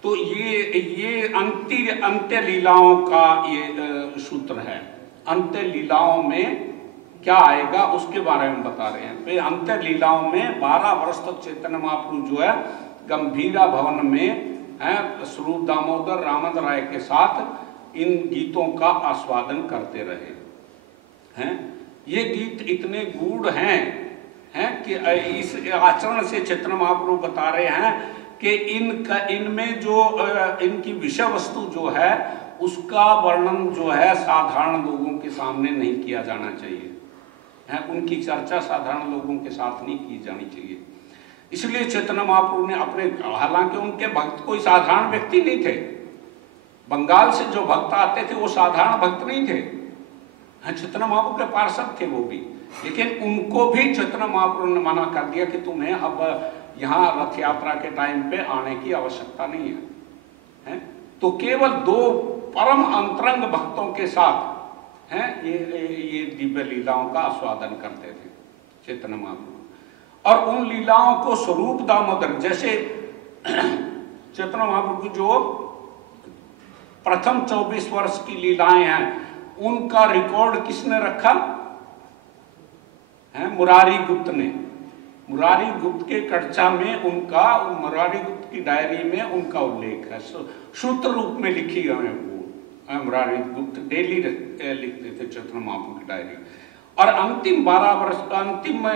तो ये अंत्य लीलाओं का ये सूत्र है। अंत्य लीलाओं में क्या आएगा उसके बारे में बता रहे हैं। तो अंत्य लीलाओं में 12 वर्ष तक चैतन्य महाप्रभु जो है गंभीरा भवन में स्वरूप दामोदर रामानंद राय के साथ इन गीतों का आस्वादन करते रहे। ये गीत इतने गूढ़ हैं कि इस आचरण से चैतन्य महाप्रभु बता रहे हैं कि इनमें जो इनकी विषय वस्तु जो है उसका वर्णन जो है साधारण लोगों के सामने नहीं किया जाना चाहिए, उनकी चर्चा साधारण लोगों के साथ नहीं की जानी चाहिए। इसलिए चैतन्य महाप्रभु ने अपने, हालांकि उनके भक्त कोई साधारण व्यक्ति नहीं थे, बंगाल से जो भक्त आते थे वो साधारण भक्त नहीं थे, चैतन्य महाप्रभु के पार्षद थे वो भी, लेकिन उनको भी चैतन्य महाप्रभु ने मना कर दिया कि तुम्हें अब यहाँ रथ यात्रा के टाइम पे आने की आवश्यकता नहीं है। तो केवल 2 परम अंतरंग भक्तों के साथ ये दिव्य लीलाओं का आस्वादन करते थे चैतन्य महाप्रभु। और उन लीलाओं को स्वरूप दामोदर, जैसे चैतन्य महाप्रभु जो प्रथम 24 वर्ष की लीलाएं हैं उनका रिकॉर्ड किसने रखा है? मुरारी गुप्त ने। मुरारी गुप्त के कर्चा में उनका, मुरारी गुप्त की डायरी में उनका उल्लेख है, सूत्र रूप में लिखी है वो। मुरारी गुप्त डेली लिखते थे चैतन्य महाप्रभु की डायरी। और अंतिम 12 वर्ष का, अंतिम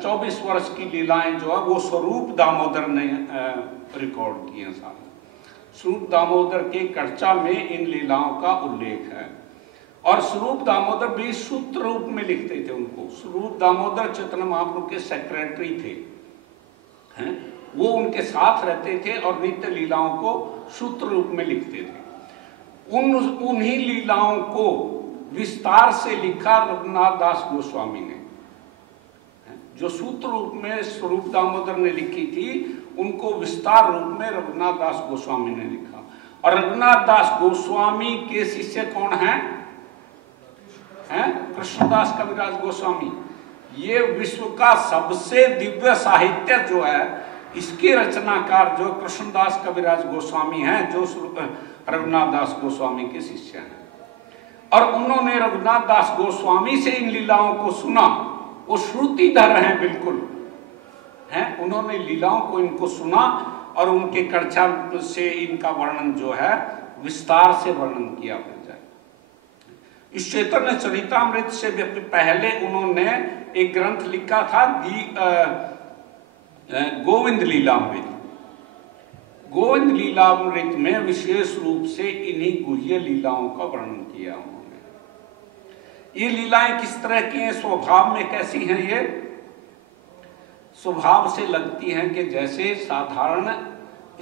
24 वर्ष की लीलाएं जो है वो स्वरूप दामोदर ने रिकॉर्ड की हैं सारे। स्वरूप दामोदर के कर्चा में इन लीलाओं का उल्लेख है। और स्वरूप दामोदर भी सूत्र रूप में लिखते थे उनको। स्वरूप दामोदर चैतन्य महाप्रभु के सेक्रेटरी थे, वो उनके साथ रहते थे और नित्य लीलाओं को सूत्र रूप में लिखते थे। उन्हीं लीलाओं को विस्तार से लिखा रघुनाथ दास गोस्वामी ने। जो सूत्र रूप में स्वरूप दामोदर ने लिखी थी उनको विस्तार रूप में रघुनाथ दास गोस्वामी ने लिखा। और रघुनाथ दास गोस्वामी के शिष्य कौन हैं? कृष्णदास कविराज गोस्वामी। ये विश्व का सबसे दिव्य साहित्य जो है इसके रचनाकार जो कृष्णदास कविराज गोस्वामी हैं, जो रघुनाथ दास गोस्वामी के शिष्य हैं। और उन्होंने रघुनाथ दास गोस्वामी से इन लीलाओं को सुना। वो श्रुतिधर हैं बिल्कुल, उन्होंने लीलाओं को इनको सुना और उनके कर्चा से इनका वर्णन जो है विस्तार से वर्णन किया। इस चैतन्य चरितामृत से पहले उन्होंने एक ग्रंथ लिखा था गोविंद लीलामृत। गोविंद लीलामृत में विशेष रूप से इन्हीं गुह्य लीलाओं का वर्णन किया उन्होंने। ये लीलाएं किस तरह की हैं, स्वभाव में कैसी हैं? ये स्वभाव से लगती हैं कि जैसे साधारण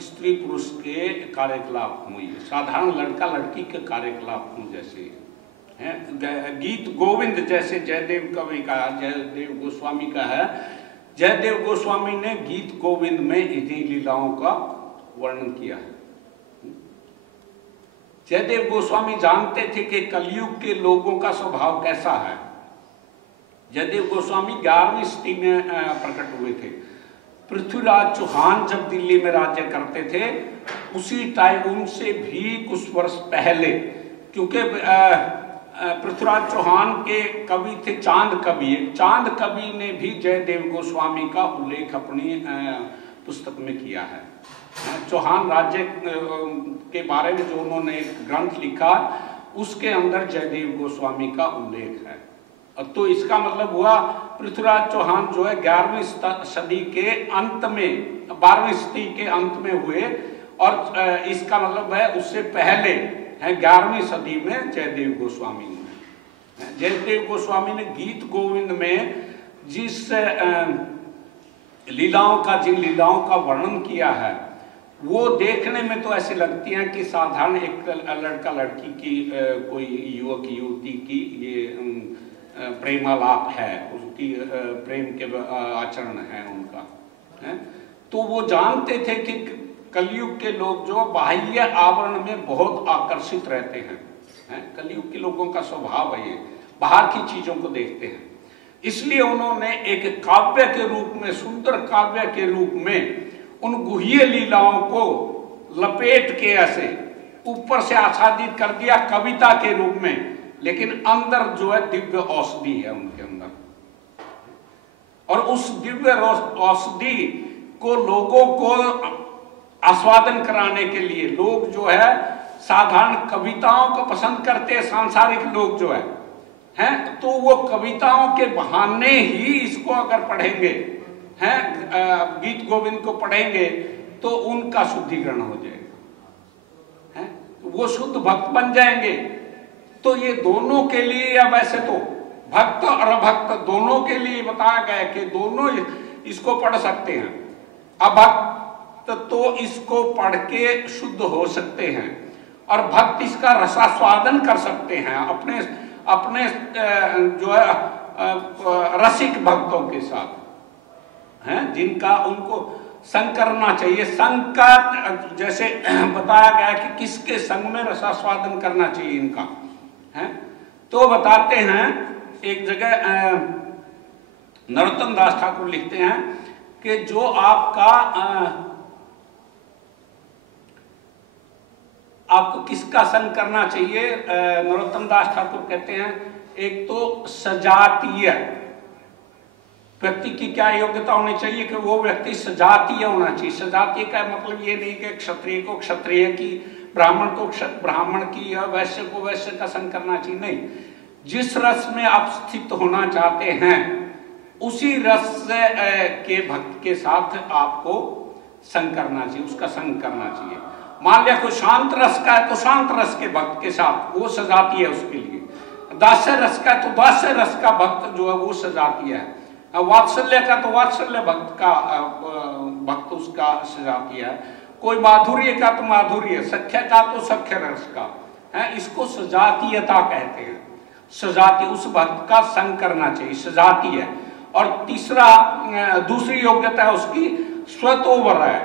स्त्री पुरुष के कार्यकलाप हों, साधारण लड़का लड़की के कार्यकलाप हों जैसे हैं। गीत गोविंद जैसे जयदेव कवि का, जयदेव गोस्वामी का है, जयदेव गोस्वामी ने गीत गोविंद में इन्हीं लीलाओं का वर्णन किया है। जयदेव गोस्वामी जानते थे कि कलयुग के लोगों का स्वभाव कैसा है। जयदेव गोस्वामी 11वीं सदी में प्रकट हुए थे। पृथ्वीराज चौहान जब दिल्ली में राज्य करते थे, उसी टाइम उनसे भी कुछ वर्ष पहले, क्योंकि पृथ्वीराज चौहान के कवि थे चांद कवि। चांद कवि ने भी जयदेव गोस्वामी का उल्लेख अपनी पुस्तक में किया है। चौहान राज्य के बारे में जो उन्होंने एक ग्रंथ लिखा, उसके अंदर जयदेव गोस्वामी का उल्लेख है। तो इसका मतलब हुआ पृथ्वीराज चौहान जो है 11वीं सदी के अंत में, 12वीं सदी के अंत में हुए, और इसका मतलब है उससे पहले है 11वीं सदी में जयदेव गोस्वामी ने। जयदेव गोस्वामी ने गीत गोविंद में जिस लीलाओं का, जिन लीलाओं का वर्णन किया है, वो देखने में तो ऐसे लगती हैं कि साधारण एक लड़का लड़की की, कोई युवक युवती की ये प्रेमालाप है, उसकी प्रेम के आचरण है उनका है। तो वो जानते थे कि कलयुग के लोग जो बाह्य आवरण में बहुत आकर्षित रहते हैं। कलयुग के लोगों का स्वभाव है ये, बाहर की चीजों को देखते हैं। इसलिए उन्होंने एक काव्य के रूप में, सुंदर काव्य के रूप में उन गुह्य लीलाओं को लपेट के ऐसे ऊपर से आच्छादित कर दिया कविता के रूप में, लेकिन अंदर जो है दिव्य औषधि है उनके अंदर। और उस दिव्य औषधि को लोगों को आस्वादन कराने के लिए लोग जो है साधारण कविताओं को पसंद करते हैं। सांसारिक लोग जो हैं तो वो कविताओं के बहाने ही इसको अगर पढ़ेंगे हैं, गीत गोविंद को पढ़ेंगे तो उनका शुद्धिकरण हो जाएगा, हैं वो शुद्ध भक्त बन जाएंगे। तो ये दोनों के लिए, या वैसे तो भक्त और अभक्त दोनों के लिए बताया गया कि दोनों इसको पढ़ सकते हैं। अभक्त तो इसको पढ़ के शुद्ध हो सकते हैं, और भक्त इसका रसास्वादन कर सकते हैं अपने अपने जो है रसिक भक्तों के साथ, हैं जिनका उनको संग करना चाहिए। संग का जैसे बताया गया कि किसके संग में रसास्वादन करना चाहिए इनका, हैं तो बताते हैं एक जगह नरोत्तम दास ठाकुर लिखते हैं कि जो आपको किसका संग करना चाहिए। नरोत्तम दास ठाकुर कहते हैं एक तो सजातीय व्यक्ति की क्या योग्यता होनी चाहिए कि वो व्यक्ति सजातीय होना चाहिए। सजातीय का मतलब ये नहीं कि क्षत्रिय को क्षत्रिय की, ब्राह्मण को ब्राह्मण की, या वैश्य को वैश्य का संग करना चाहिए, नहीं। जिस रस में आप स्थित होना चाहते हैं उसी रस के भक्त के साथ आपको संग करना चाहिए, उसका संग करना चाहिए। मान लिया कोई शांत रस का है तो शांत रस के भक्त के साथ वो सजातीय है उसके लिए। दास्य रस का तो दास्य रस का भक्त जो है वो सजातीय है। वात्सल्य का तो वात्सल्य भक्त उसका सजातीय है। कोई माधुर्य का तो माधुर्य, सख्य का तो सख्य रस का है, इसको सजातीयता कहते हैं। सजातीय, उस भक्त का संग करना चाहिए, सजातीय है। और तीसरा, दूसरी योग्यता है उसकी स्वतोवर है,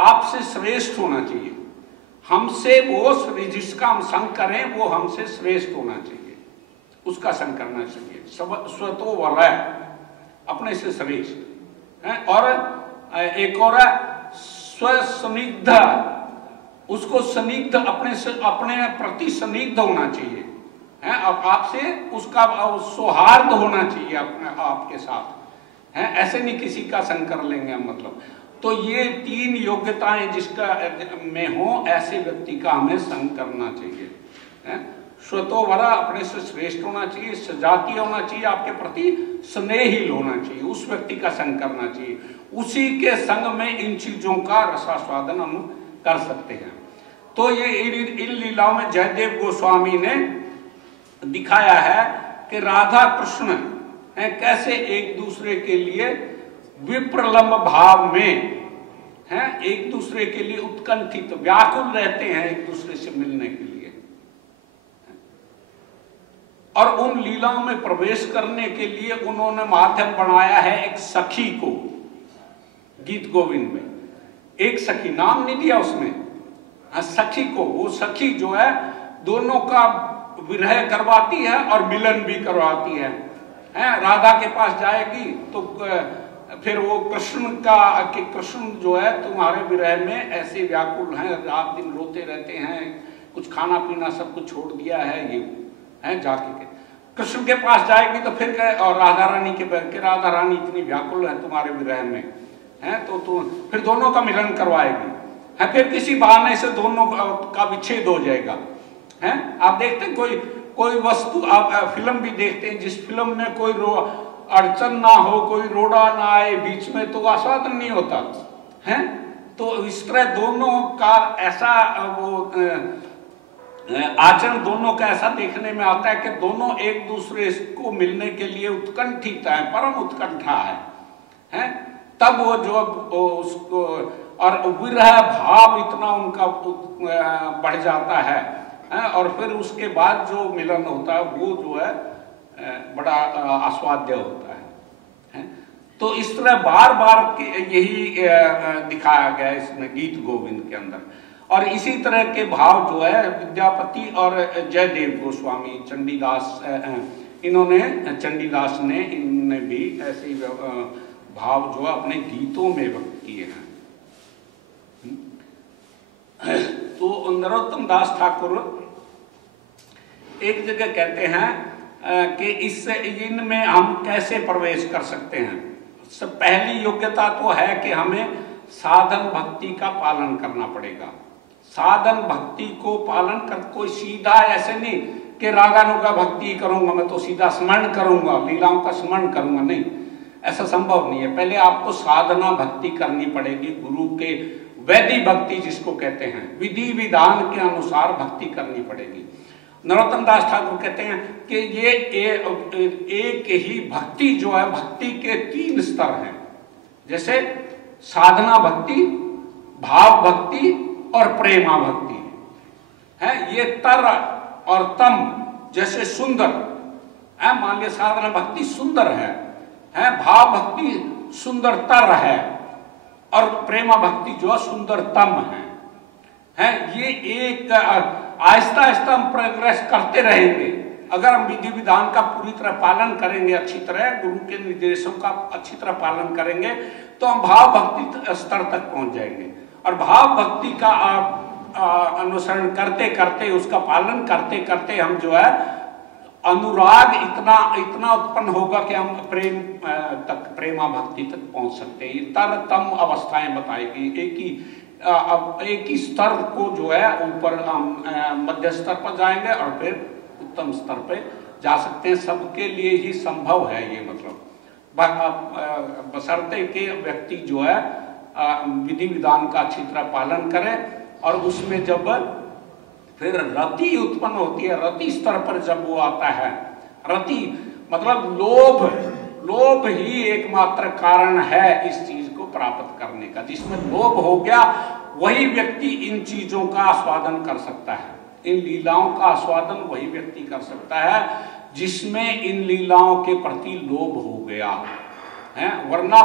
आपसे श्रेष्ठ होना चाहिए। हमसे वो, जिसका हम संग करें वो हमसे श्रेष्ठ होना चाहिए, उसका संग करना चाहिए। स्वतोवर है, अपने से श्रेष्ठ है। और एक और स्वसनिग्ध, उसको सनिग्ध, अपने से, अपने प्रति सनिग्ध होना चाहिए, है आपसे उसका सौहार्द होना चाहिए अपने आपके साथ, है ऐसे नहीं किसी का संग कर लेंगे हम, मतलब। तो ये तीन योग्यताएं जिसका में हो ऐसे व्यक्ति का हमें संग करना चाहिए, है। स्वतोभरा अपने से श्रेष्ठ होना चाहिए, सजातीय होना चाहिए, आपके प्रति स्नेही होना चाहिए, उस व्यक्ति का संग करना चाहिए। उसी के संग में इन चीजों का रसास्वादन हम कर सकते हैं। तो ये इन लीलाओं में जयदेव गोस्वामी ने दिखाया है कि राधा कृष्ण कैसे एक दूसरे के लिए विप्रलंब भाव में हैं, एक दूसरे के लिए उत्कंठित व्याकुल रहते हैं एक दूसरे से मिलने के लिए। और उन लीलाओं में प्रवेश करने के लिए उन्होंने माध्यम बनाया है एक सखी को। गीत गोविंद में एक सखी, नाम नहीं दिया उसने, सखी को। वो सखी जो है दोनों का विरह करवाती है और मिलन भी करवाती है। राधा के पास जाएगी तो फिर वो कृष्ण का कि कृष्ण जो है तुम्हारे विरह में ऐसे व्याकुल हैं, रात दिन रोते रहते हैं, कुछ खाना पीना सब कुछ छोड़ दिया है, ये है जाके कृष्ण के पास जाएगी तो फिर और राधा रानी के राधा रानी इतनी व्याकुल है तुम्हारे विरह में है, तो फिर दोनों का मिलन करवाएगी है। फिर किसी बहाने से दोनों का विच्छेद हो जाएगा है। आप देखते हैं कोई वस्तु, आप फिल्म भी देखते हैं, जिस फिल्म में कोई अड़चन ना हो, कोई रोड़ा ना आए बीच में, तो आस्वादन नहीं होता है। तो इस तरह दोनों का ऐसा वो आचरण दोनों का ऐसा देखने में आता है कि दोनों एक दूसरे को मिलने के लिए उत्कंठित है, परम उत्कंठा है। तब वो जो उसको और विरह भाव इतना उनका बढ़ जाता है और फिर उसके बाद जो मिलन होता है वो जो है बड़ा आस्वाद्य होता है। तो इस तरह बार बार यही दिखाया गया है इसमें गीत गोविंद के अंदर। और इसी तरह के भाव जो है विद्यापति और जयदेव गोस्वामी, चंडीदास, चंडीदास ने इन्होंने भी ऐसे भाव जो अपने गीतों में व्यक्त किए हैं। तो नरोत्तम दास ठाकुर एक जगह कहते हैं कि इससे इनमें हम कैसे प्रवेश कर सकते हैं। सब पहली योग्यता तो है कि हमें साधन भक्ति का पालन करना पड़ेगा। साधन भक्ति को पालन कर, कोई सीधा ऐसे नहीं कि रागानुगा भक्ति करूंगा मैं तो सीधा स्मरण करूंगा, लीलाओं का स्मरण करूंगा, नहीं, ऐसा संभव नहीं है। पहले आपको साधना भक्ति करनी पड़ेगी, गुरु के वैदिक भक्ति जिसको कहते हैं, विधि विधान के अनुसार भक्ति करनी पड़ेगी। नरोत्तम दास ठाकुर कहते हैं कि ये एक ही भक्ति जो है, भक्ति के 3 स्तर हैं, जैसे साधना भक्ति, भाव भक्ति और प्रेमा भक्ति है। ये तर और तम जैसे सुंदर है, मान लिया साधना भक्ति सुंदर है, भाव भक्ति सुंदरतर है और प्रेमा भक्ति जो है सुंदरतम है। ये एक आहिस्ता आहिस्ता हम प्रोग्रेस करते रहेंगे। अगर हम विधि विधान का पूरी तरह पालन करेंगे, अच्छी तरह गुरु के निर्देशों का अच्छी तरह पालन करेंगे, तो हम भाव भक्ति स्तर तक पहुंच जाएंगे। और भाव भक्ति का अनुसरण करते करते, उसका पालन करते करते हम जो है अनुराग इतना उत्पन्न होगा कि हम प्रेम तक, प्रेमा भक्ति तक पहुंच सकते हैं। तर तम अवस्थाएं बताएगी। एक ही स्तर को जो है ऊपर मध्य स्तर पर जाएंगे और फिर उत्तम स्तर पे जा सकते हैं। सबके लिए ही संभव है ये, मतलब बशर्ते के व्यक्ति जो है विधि विधान का अच्छी तरह पालन करे। और उसमें जब फिर रति उत्पन्न होती है, रति स्तर पर जब वो आता है, रति मतलब लोभ ही एकमात्र कारण है इस चीज को प्राप्त करने का। जिसमें लोभ हो गया वही व्यक्ति इन चीजों का आस्वादन कर सकता है, इन लीलाओं का आस्वादन वही व्यक्ति कर सकता है जिसमें इन लीलाओं के प्रति लोभ हो गया है। वरना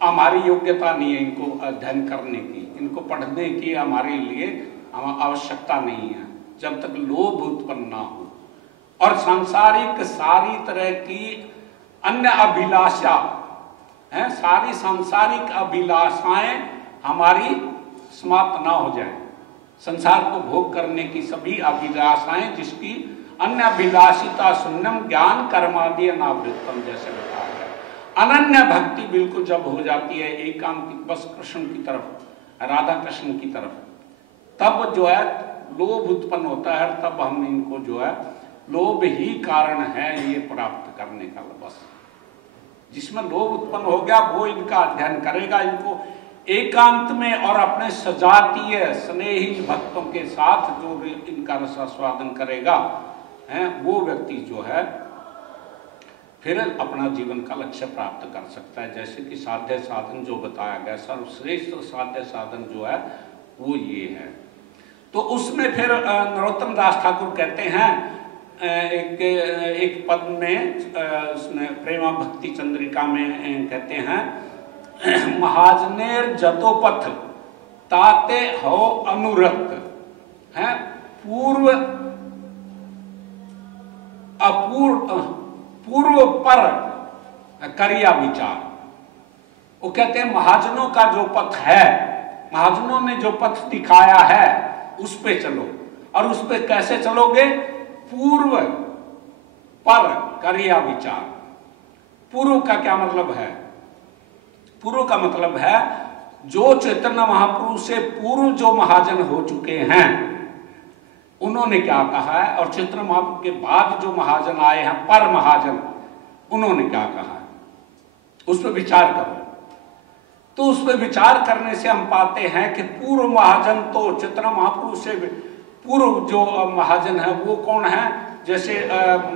हमारी योग्यता नहीं है इनको अध्ययन करने की, इनको पढ़ने की हमारे लिए आवश्यकता नहीं है जब तक लोभ उत्पन्न ना हो। और सांसारिक सारी तरह की अन्य अभिलाषा है, सारी सांसारिक अभिलाषाएं हमारी समाप्त ना हो जाए। संसार को भोग करने की सभी अभिलाषाएं, जिसकी अन्य अभिलाषिता शून्यम ज्ञान कर्मादि अनावृतम, जैसे बताया है। अनन्य भक्ति बिल्कुल जब हो जाती है एकांतिक, बस कृष्ण की तरफ, राधा कृष्ण की तरफ, तब जो है लोभ उत्पन्न होता है तब हम इनको जो है, लोभ ही कारण है ये प्राप्त करने का। बस जिसमें लोभ उत्पन्न हो गया वो इनका अध्ययन करेगा, इनको एकांत में और अपने सजातीय स्नेही भक्तों के साथ जो इनका रसास्वादन करेगा है, वो व्यक्ति जो है फिर अपना जीवन का लक्ष्य प्राप्त कर सकता है। जैसे कि साध्य साधन जो बताया गया, सर्वश्रेष्ठ साध्य साधन जो है वो ये है। तो उसमें फिर नरोत्तम दास ठाकुर कहते हैं एक पद में, उसमें प्रेमा भक्ति चंद्रिका में कहते हैं, महाजनेर जतोपथ ताते हो अनुरक्त है, पूर्व पूर्व पर करिया विचार। वो कहते हैं महाजनों का जो पथ है, महाजनों ने जो पथ दिखाया है उस पे चलो। और उस पे कैसे चलोगे? पूर्व पर करिया विचार। पूर्व का क्या मतलब है? पूर्व का मतलब है जो चैतन्य महापुरुष से पूर्व जो महाजन हो चुके हैं उन्होंने क्या कहा है, और चैतन्य महापुरुष के बाद जो महाजन आए हैं पर महाजन, उन्होंने क्या कहा है, उस पर विचार करो। तो उस पर विचार करने से हम पाते हैं कि पूर्व महाजन तो चैतन्य महापुरुष से पूर्व जो महाजन है वो कौन है? जैसे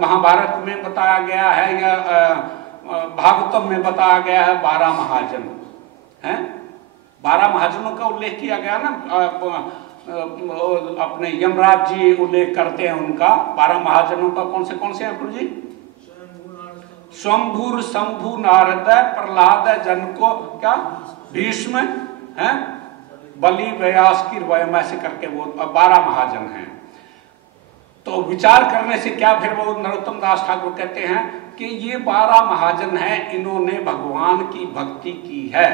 महाभारत में बताया गया है या भागवतम में बताया गया है 12 महाजन हैं। 12 महाजनों का उल्लेख किया गया ना, अपने यमराज जी उल्लेख करते हैं उनका 12 महाजनों का। कौन से हैं प्रभु जी? स्वयंभूर, शंभु, नारद, प्रहलाद, जनको, क्या भीष्म है, बलि, व्यास, की वयम, ऐसे करके वो 12 महाजन हैं। तो विचार करने से क्या फिर वो नरोत्तम दास ठाकुर कहते हैं कि ये 12 महाजन हैं, इन्होंने भगवान की भक्ति की है।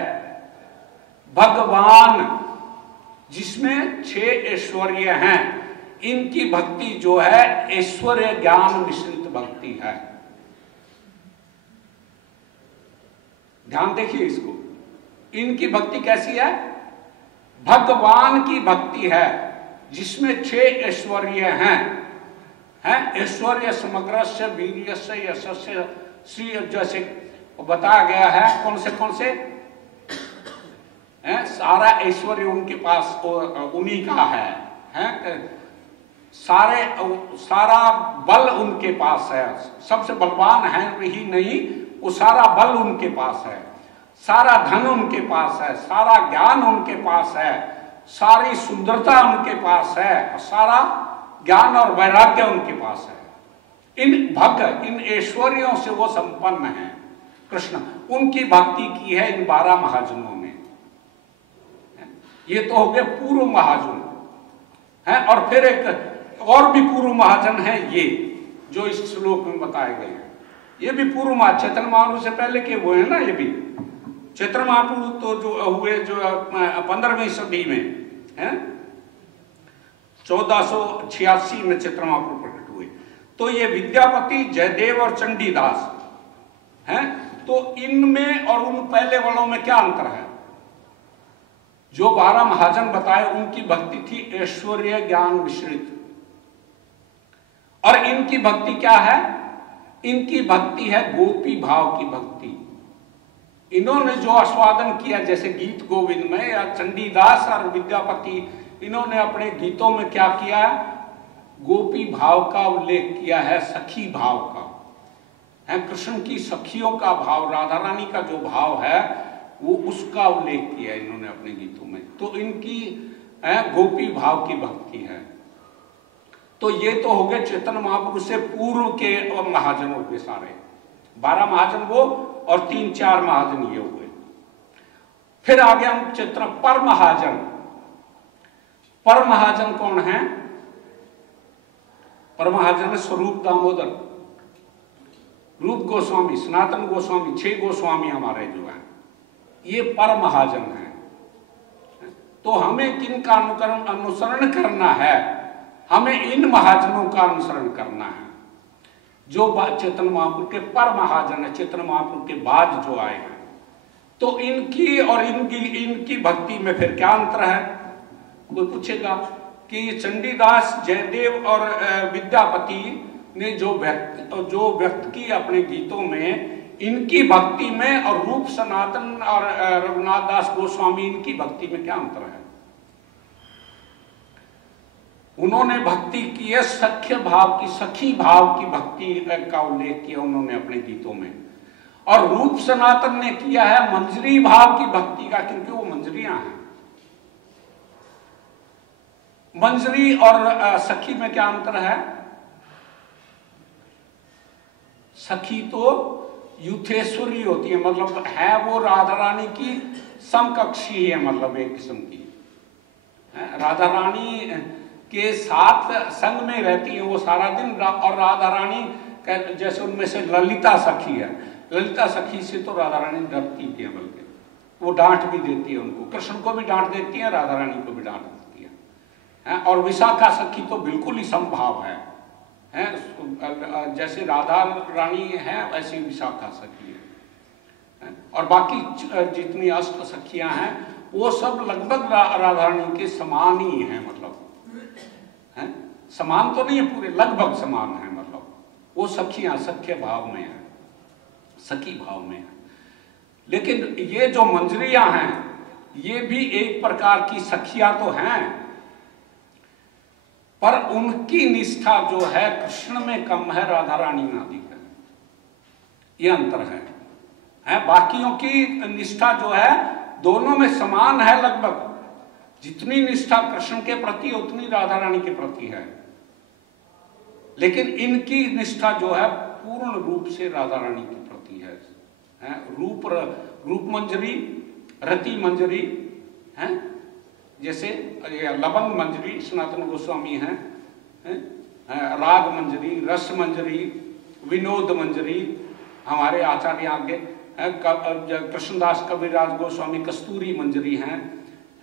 भगवान जिसमें 6 ऐश्वर्य हैं, इनकी भक्ति जो है ऐश्वर्य ज्ञान मिश्रित भक्ति है। ध्यान देखिए इसको, इनकी भक्ति कैसी है? भगवान की भक्ति है जिसमें 6 ऐश्वर्य हैं। ऐश्वर्य समग्रस्य वीर्यस्य यशस्य श्री, जैसे बताया गया है कौन से सारा ऐश्वर्य उनके पास उन्हीं का है, सारा बल उनके पास है, सबसे बलवान है ही नहीं, वो सारा बल उनके पास है, सारा धन उनके पास है, सारा ज्ञान उनके पास है, सारी सुंदरता उनके पास है, सारा ज्ञान और वैराग्य उनके पास है। इन ऐश्वर्यों से वो संपन्न है। कृष्ण उनकी भक्ति की है इन 12 महाजनों ने। ये तो हो गए पूर्व महाजन है। और फिर एक और भी पूर्व महाजन है, ये जो इस श्लोक में बताए गए हैं, ये भी पूर्व महाजन चैतन्य महापुरुष से पहले के वो है ना। ये भी चैतन्य महापुरुष तो जो हुए जो 15वीं सदी में है, 1486 में चैतन्य महापुरुष प्रकट हुए। तो ये विद्यापति, जयदेव और चंडीदास हैं। तो इनमें और उन पहले वालों में क्या अंतर है? जो 12 महाजन बताए उनकी भक्ति थी ऐश्वर्य ज्ञान मिश्रित, और इनकी भक्ति क्या है? इनकी भक्ति है गोपी भाव की भक्ति। इन्होंने जो आस्वादन किया, जैसे गीत गोविंद में, या चंडीदास और विद्यापति, इन्होंने अपने गीतों में क्या किया? गोपी भाव का उल्लेख किया है, सखी भाव का है, कृष्ण की सखियों का भाव, राधा रानी का जो भाव है वो उसका उल्लेख किया इन्होंने अपने गीतों में। तो इनकी गोपी भाव की भक्ति है। तो ये तो हो गए चैतन्य महापुरुष से पूर्व के महाजनों के सारे 12 महाजन वो, और 3-4 महाजन ये हुए। फिर आगे हम चैतन्य पर महाजन। पर महाजन कौन है? पर महाजन स्वरूप दामोदर, रूप गोस्वामी, सनातन गोस्वामी, 6 गोस्वामी हमारे जो है, ये पर महाजन है। तो हमें किनका अनुसरण करना है? हमें इन महाजनों का अनुसरण करना है जो चैतन्य महापुरुष के पर महाजन है, चैतन्य महापुरुष के बाद जो आए हैं। तो इनकी और इनकी भक्ति में फिर क्या अंतर है? कोई पूछेगा कि ये चंडीदास, जयदेव और विद्यापति ने जो व्यक्त की अपने गीतों में, इनकी भक्ति में और रूप सनातन और रघुनाथ दास गोस्वामी इनकी भक्ति में क्या अंतर है? उन्होंने भक्ति की है सख्य भाव की, सखी भाव की भक्ति का उल्लेख किया उन्होंने अपने गीतों में, और रूप सनातन ने किया है मंजरी भाव की भक्ति का, क्योंकि वो मंजरियां हैं। मंजरी और सखी में क्या अंतर है? सखी तो युथेश्वरी होती है, मतलब है वो राधा रानी की समकक्षी है, मतलब एक किस्म की राधा रानी के साथ संग में रहती है वो सारा दिन, और राधा रानी जैसे उनमें से ललिता सखी है, ललिता सखी से तो राधा रानी डरती भी है, बल्कि वो डांट भी देती है उनको, कृष्ण को भी डांट देती है, राधा रानी को भी डांट देती है। और विशाखा सखी तो बिल्कुल ही समभाव है, जैसे राधा रानी है वैसी विशाखा सखी है। और बाकी जितनी अष्ट सखियां हैं वो सब लगभग राधा रानी के समान ही हैं, मतलब समान तो नहीं है पूरे, लगभग समान है, मतलब वो सखियां सख्य भाव में है, सखी भाव में है। लेकिन ये जो मंजरियां हैं ये भी एक प्रकार की सखियां तो हैं, पर उनकी निष्ठा जो है कृष्ण में कम है, राधा रानी में अधिक है, ये अंतर है। बाकियों की निष्ठा जो है दोनों में समान है लगभग, जितनी निष्ठा कृष्ण के प्रति उतनी राधा रानी के प्रति है, लेकिन इनकी निष्ठा जो है पूर्ण रूप से राधा रानी के प्रति है। रूप मंजरी, रति मंजरी है, जैसे लवंग मंजरी सनातन गोस्वामी हैं, राग मंजरी, रस मंजरी, विनोद मंजरी हमारे आचार्य आगे, कृष्णदास कबीरदास गोस्वामी कस्तूरी मंजरी हैं,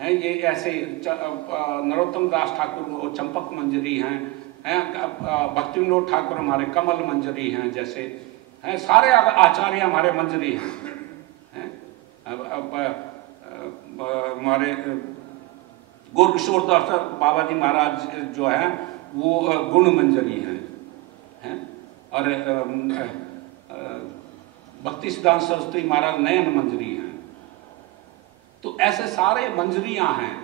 ये ऐसे नरोत्तम दास ठाकुर चंपक मंजरी हैं, भक्ति विनोद ठाकुर हमारे कमल मंजरी हैं, जैसे सारे आचार्य हमारे मंजरी हैं। हमारे गोरकिशोर दास बाबा जी महाराज जो है वो गुण मंजरी हैं, और भक्ति सिद्धांत सरस्वती महाराज नयन मंजरी हैं। तो ऐसे सारे मंजरियां हैं,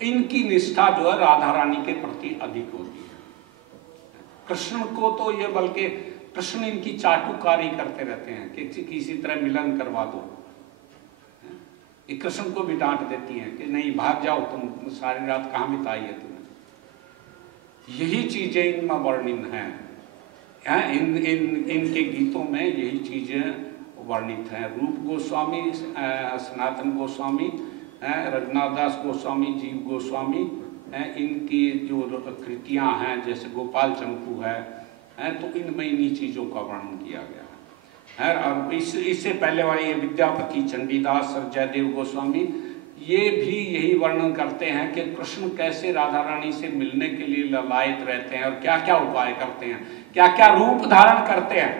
इनकी निष्ठा जो है राधा रानी के प्रति अधिक होती है। कृष्ण को तो ये बल्कि कृष्ण इनकी चाटुकारी करते रहते हैं कि किसी तरह मिलन करवा दो, ये कृष्ण को भी डांट देती हैं कि नहीं भाग जाओ, तुम सारी रात कहाँ बिताई है तुमने। यही चीजें इनमें वर्णित हैं, इनके गीतों में यही चीजें वर्णित हैं। रूप गोस्वामी, सनातन गोस्वामी, रघुनाथ दास गोस्वामी, जीव गोस्वामी, इनकी जो कृतियां हैं जैसे गोपाल चंपू है, तो इनमें इन्हीं चीजों का वर्णन किया गया है। और इससे पहले वाले ये विद्यापति, चंडीदास और जयदेव गोस्वामी, ये भी यही वर्णन करते हैं कि कृष्ण कैसे राधा रानी से मिलने के लिए ललायत रहते हैं और क्या क्या उपाय करते हैं, क्या क्या रूप धारण करते हैं।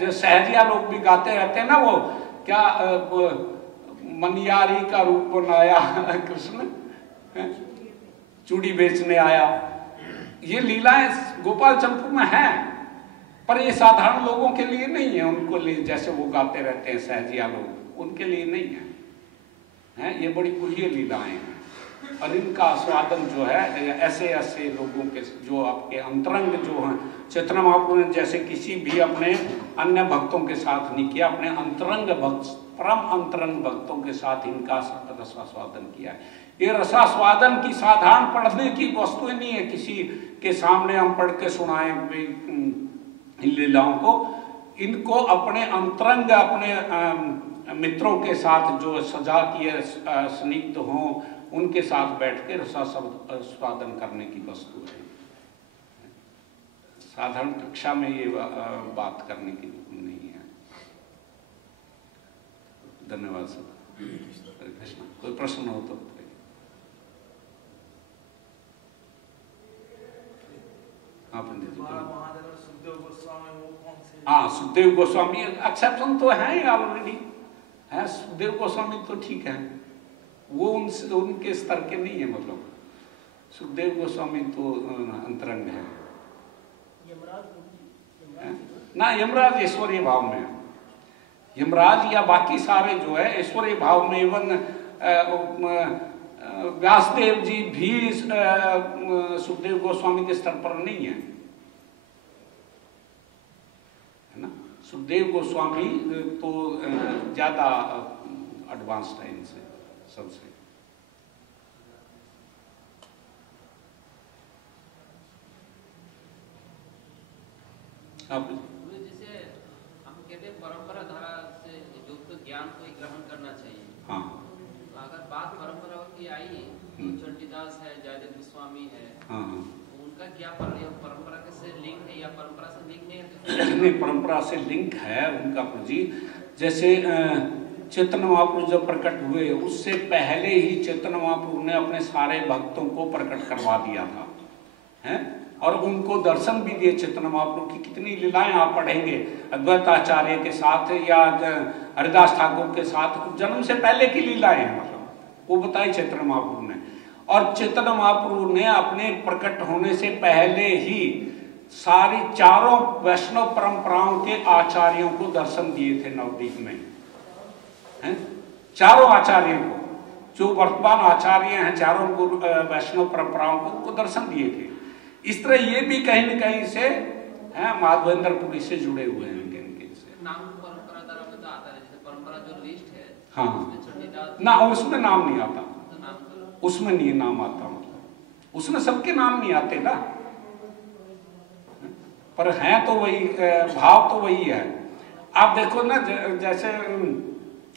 जो सहजिया लोग भी गाते रहते हैं ना, वो क्या मनियारी का रूप बनाया कृष्ण, चूड़ी बेचने आया, ये लीलाएं गोपाल चंपू में है, पर ये साधारण लोगों के लिए नहीं है, उनको लिए जैसे वो गाते रहते हैं सहजिया लोग, उनके लिए नहीं है, ये बड़ी गुह्य लीलाएं हैं। और इनका आस्वादन जो है ऐसे ऐसे लोगों के जो आपके अंतरंग जो हैं, चैतन्य महाप्रभु ने जैसे किसी भी अपने अन्य भक्तों के साथ नहीं किया, अपने अंतरंग भक्त, परम अंतरंग भक्तों के साथ इनका रसास्वादन किया है। ये रसास्वादन की साधारण पढ़ने की वस्तु नहीं है, किसी के सामने हम पढ़ के सुनाए इन लीलाओं को। इनको अपने अंतरंग, अपने मित्रों के साथ जो सजा किए स्निग्ध हों, उनके साथ बैठ के रसास्वादन करने की वस्तु है। साधारण कक्षा में ये बात करने की नहीं है। धन्यवाद सर। हरे कृष्ण। कोई प्रश्न हो तो हाँ, सुखदेव गोस्वामी एक्सेप्शन तो है ही ऑलरेडी है। सुखदेव गोस्वामी तो ठीक है, वो उनके स्तर के नहीं है, मतलब सुखदेव गोस्वामी तो अंतरंग है ना, यमराज ऐश्वर्य भाव में है। यमराज या बाकी सारे जो है ऐश्वर्य भाव में, इवन व्यासदेव जी भी सुखदेव गोस्वामी के स्तर पर नहीं है ना। सुखदेव गोस्वामी तो ज्यादा एडवांस्ड है इनसे सबसे। अब जैसे हम कहते हैं परंपरा धारा से जो तो ज्ञान को ग्रहण करना चाहिए। हाँ, तो अगर बात परंपरा की आई तो चंडीदास है, जयदेव गोस्वामी है, हाँ, तो उनका क्या परंपरा से लिंक है या परंपरा से लिंक नहीं है? नहीं, परंपरा से लिंक है उनका जी। जैसे चैतन्य महाप्रभु जब प्रकट हुए उससे पहले ही चैतन्य महाप्रभु ने अपने सारे भक्तों को प्रकट करवा दिया था, हैं? और उनको दर्शन भी दिए। चैतन्य महाप्रभु की कितनी लीलाएं आप पढ़ेंगे अद्वैत आचार्य के साथ या हरिदास ठाकुर के साथ, जन्म से पहले की लीलाएं हैं, मतलब वो बताई चैतन्य महाप्रभु ने। और चैतन्य महाप्रभु ने अपने प्रकट होने से पहले ही सारी चारों वैष्णव परंपराओं के आचार्यों को दर्शन दिए थे नवद्वीप में, हैं? चारों आचार्यों को, जो वर्तमान आचार्य हैं चारों को वैष्णव परंपराओं को उनको दर्शन दिए थे। इस तरह ये भी कहीं न कहीं से माधवेंद्रपुरी से जुड़े हुए हैं इनके से। नाम परंपरा द्वारा में तो आता है, जैसे परंपरा जो लिस्ट है, हाँ ना, उसमें नाम नहीं आता, उसमें नहीं नाम आता, मतलब उसमें सबके नाम नहीं आते ना, पर है तो वही, भाव तो वही है। आप देखो ना, जैसे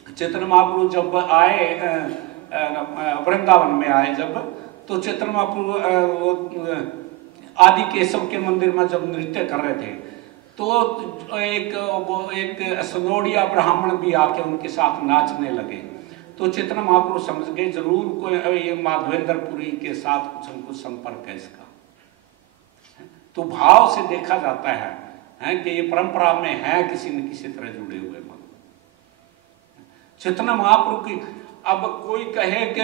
चैतन्य महाप्रभु जब आए वृंदावन में आए जब, तो चैतन्य महाप्रभु आदि केशव के मंदिर में जब नृत्य कर रहे थे तो एक सनोडिया ब्राह्मण भी आके उनके साथ नाचने लगे। तो चैतन्य महाप्रभु समझ गए जरूर कोई ये माधवेंद्रपुरी के साथ कुछ न कुछ संपर्क है इसका। तो भाव से देखा जाता है कि ये परंपरा में है किसी न किसी तरह जुड़े हुए। चैतन्य महाप्रभु की, अब कोई कहे कि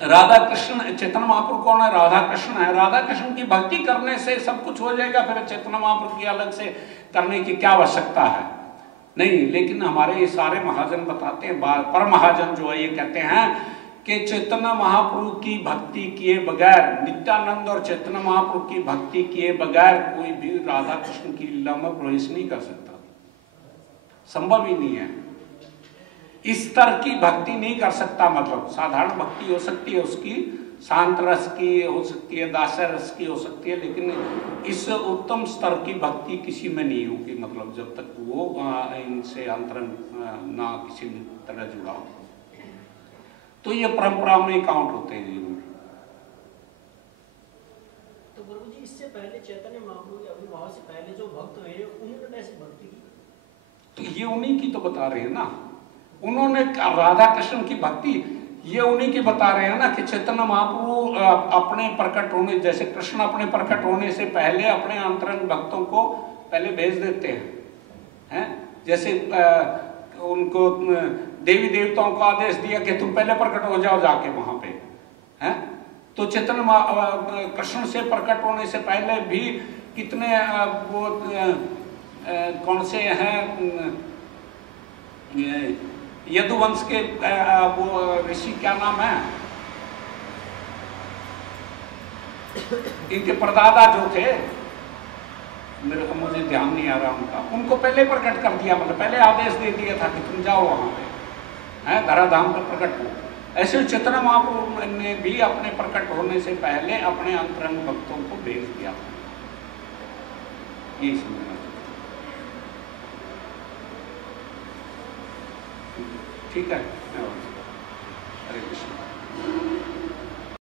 राधा कृष्ण, चैतन्य महाप्रभु कौन है? राधा कृष्ण है। राधा कृष्ण की भक्ति करने से सब कुछ हो जाएगा, फिर चैतन्य महाप्रभु की अलग से करने की क्या आवश्यकता है? नहीं, लेकिन हमारे ये सारे महाजन बताते हैं, पर महाजन जो है ये कहते हैं कि चैतन्य महाप्रभु की भक्ति किए बगैर, नित्यानंद और चैतन्य महाप्रभु की भक्ति किए बगैर कोई भी राधा कृष्ण की लीला में प्रवेश नहीं कर सकता, संभव ही नहीं है। इस तरह की भक्ति नहीं कर सकता, मतलब साधारण भक्ति हो सकती है उसकी, शांत रस की हो सकती है, दास्य रस की हो सकती है, लेकिन इस उत्तम स्तर की भक्ति किसी में नहीं होगी, मतलब जब तक वो इनसे अंतरंग ना किसी तरह जुड़ा हो। तो ये परंपरा में काउंट होते हैं जरूर। तो प्रभु जी, इससे पहले चैतन्य महाप्रभु के आविर्भाव से पहले जो भक्त हुए उन्होंने कैसे भक्ति की? तो ये उन्हीं की तो बता रहे हैं ना, उन्होंने राधा कृष्ण की भक्ति ये उन्हीं की बता रहे हैं ना, कि चैतन्य महाप्रभु अपने प्रकट होने, जैसे कृष्ण अपने प्रकट होने से पहले अपने अंतरंग भक्तों को पहले भेज देते हैं, जैसे उनको देवी देवताओं को आदेश दिया कि तुम पहले प्रकट हो जाओ जाके वहां पे, हैं? तो चैतन्य कृष्ण से प्रकट होने से पहले भी कितने वो कौन से हैं, यदुवंश के वो ऋषि, क्या नाम है इनके परदादा जो थे, मुझे ध्यान नहीं आ रहा उनका, उनको पहले प्रकट कर दिया, मतलब पहले आदेश दे दिया था कि तुम जाओ वहां पे, हैं, धराधाम पर प्रकट हो। ऐसे चैतन्य महाप्रभु ने भी अपने प्रकट होने से पहले अपने अंतरंग भक्तों को भेज दिया था, यही समझना। ठीक है, हरे कृष्ण।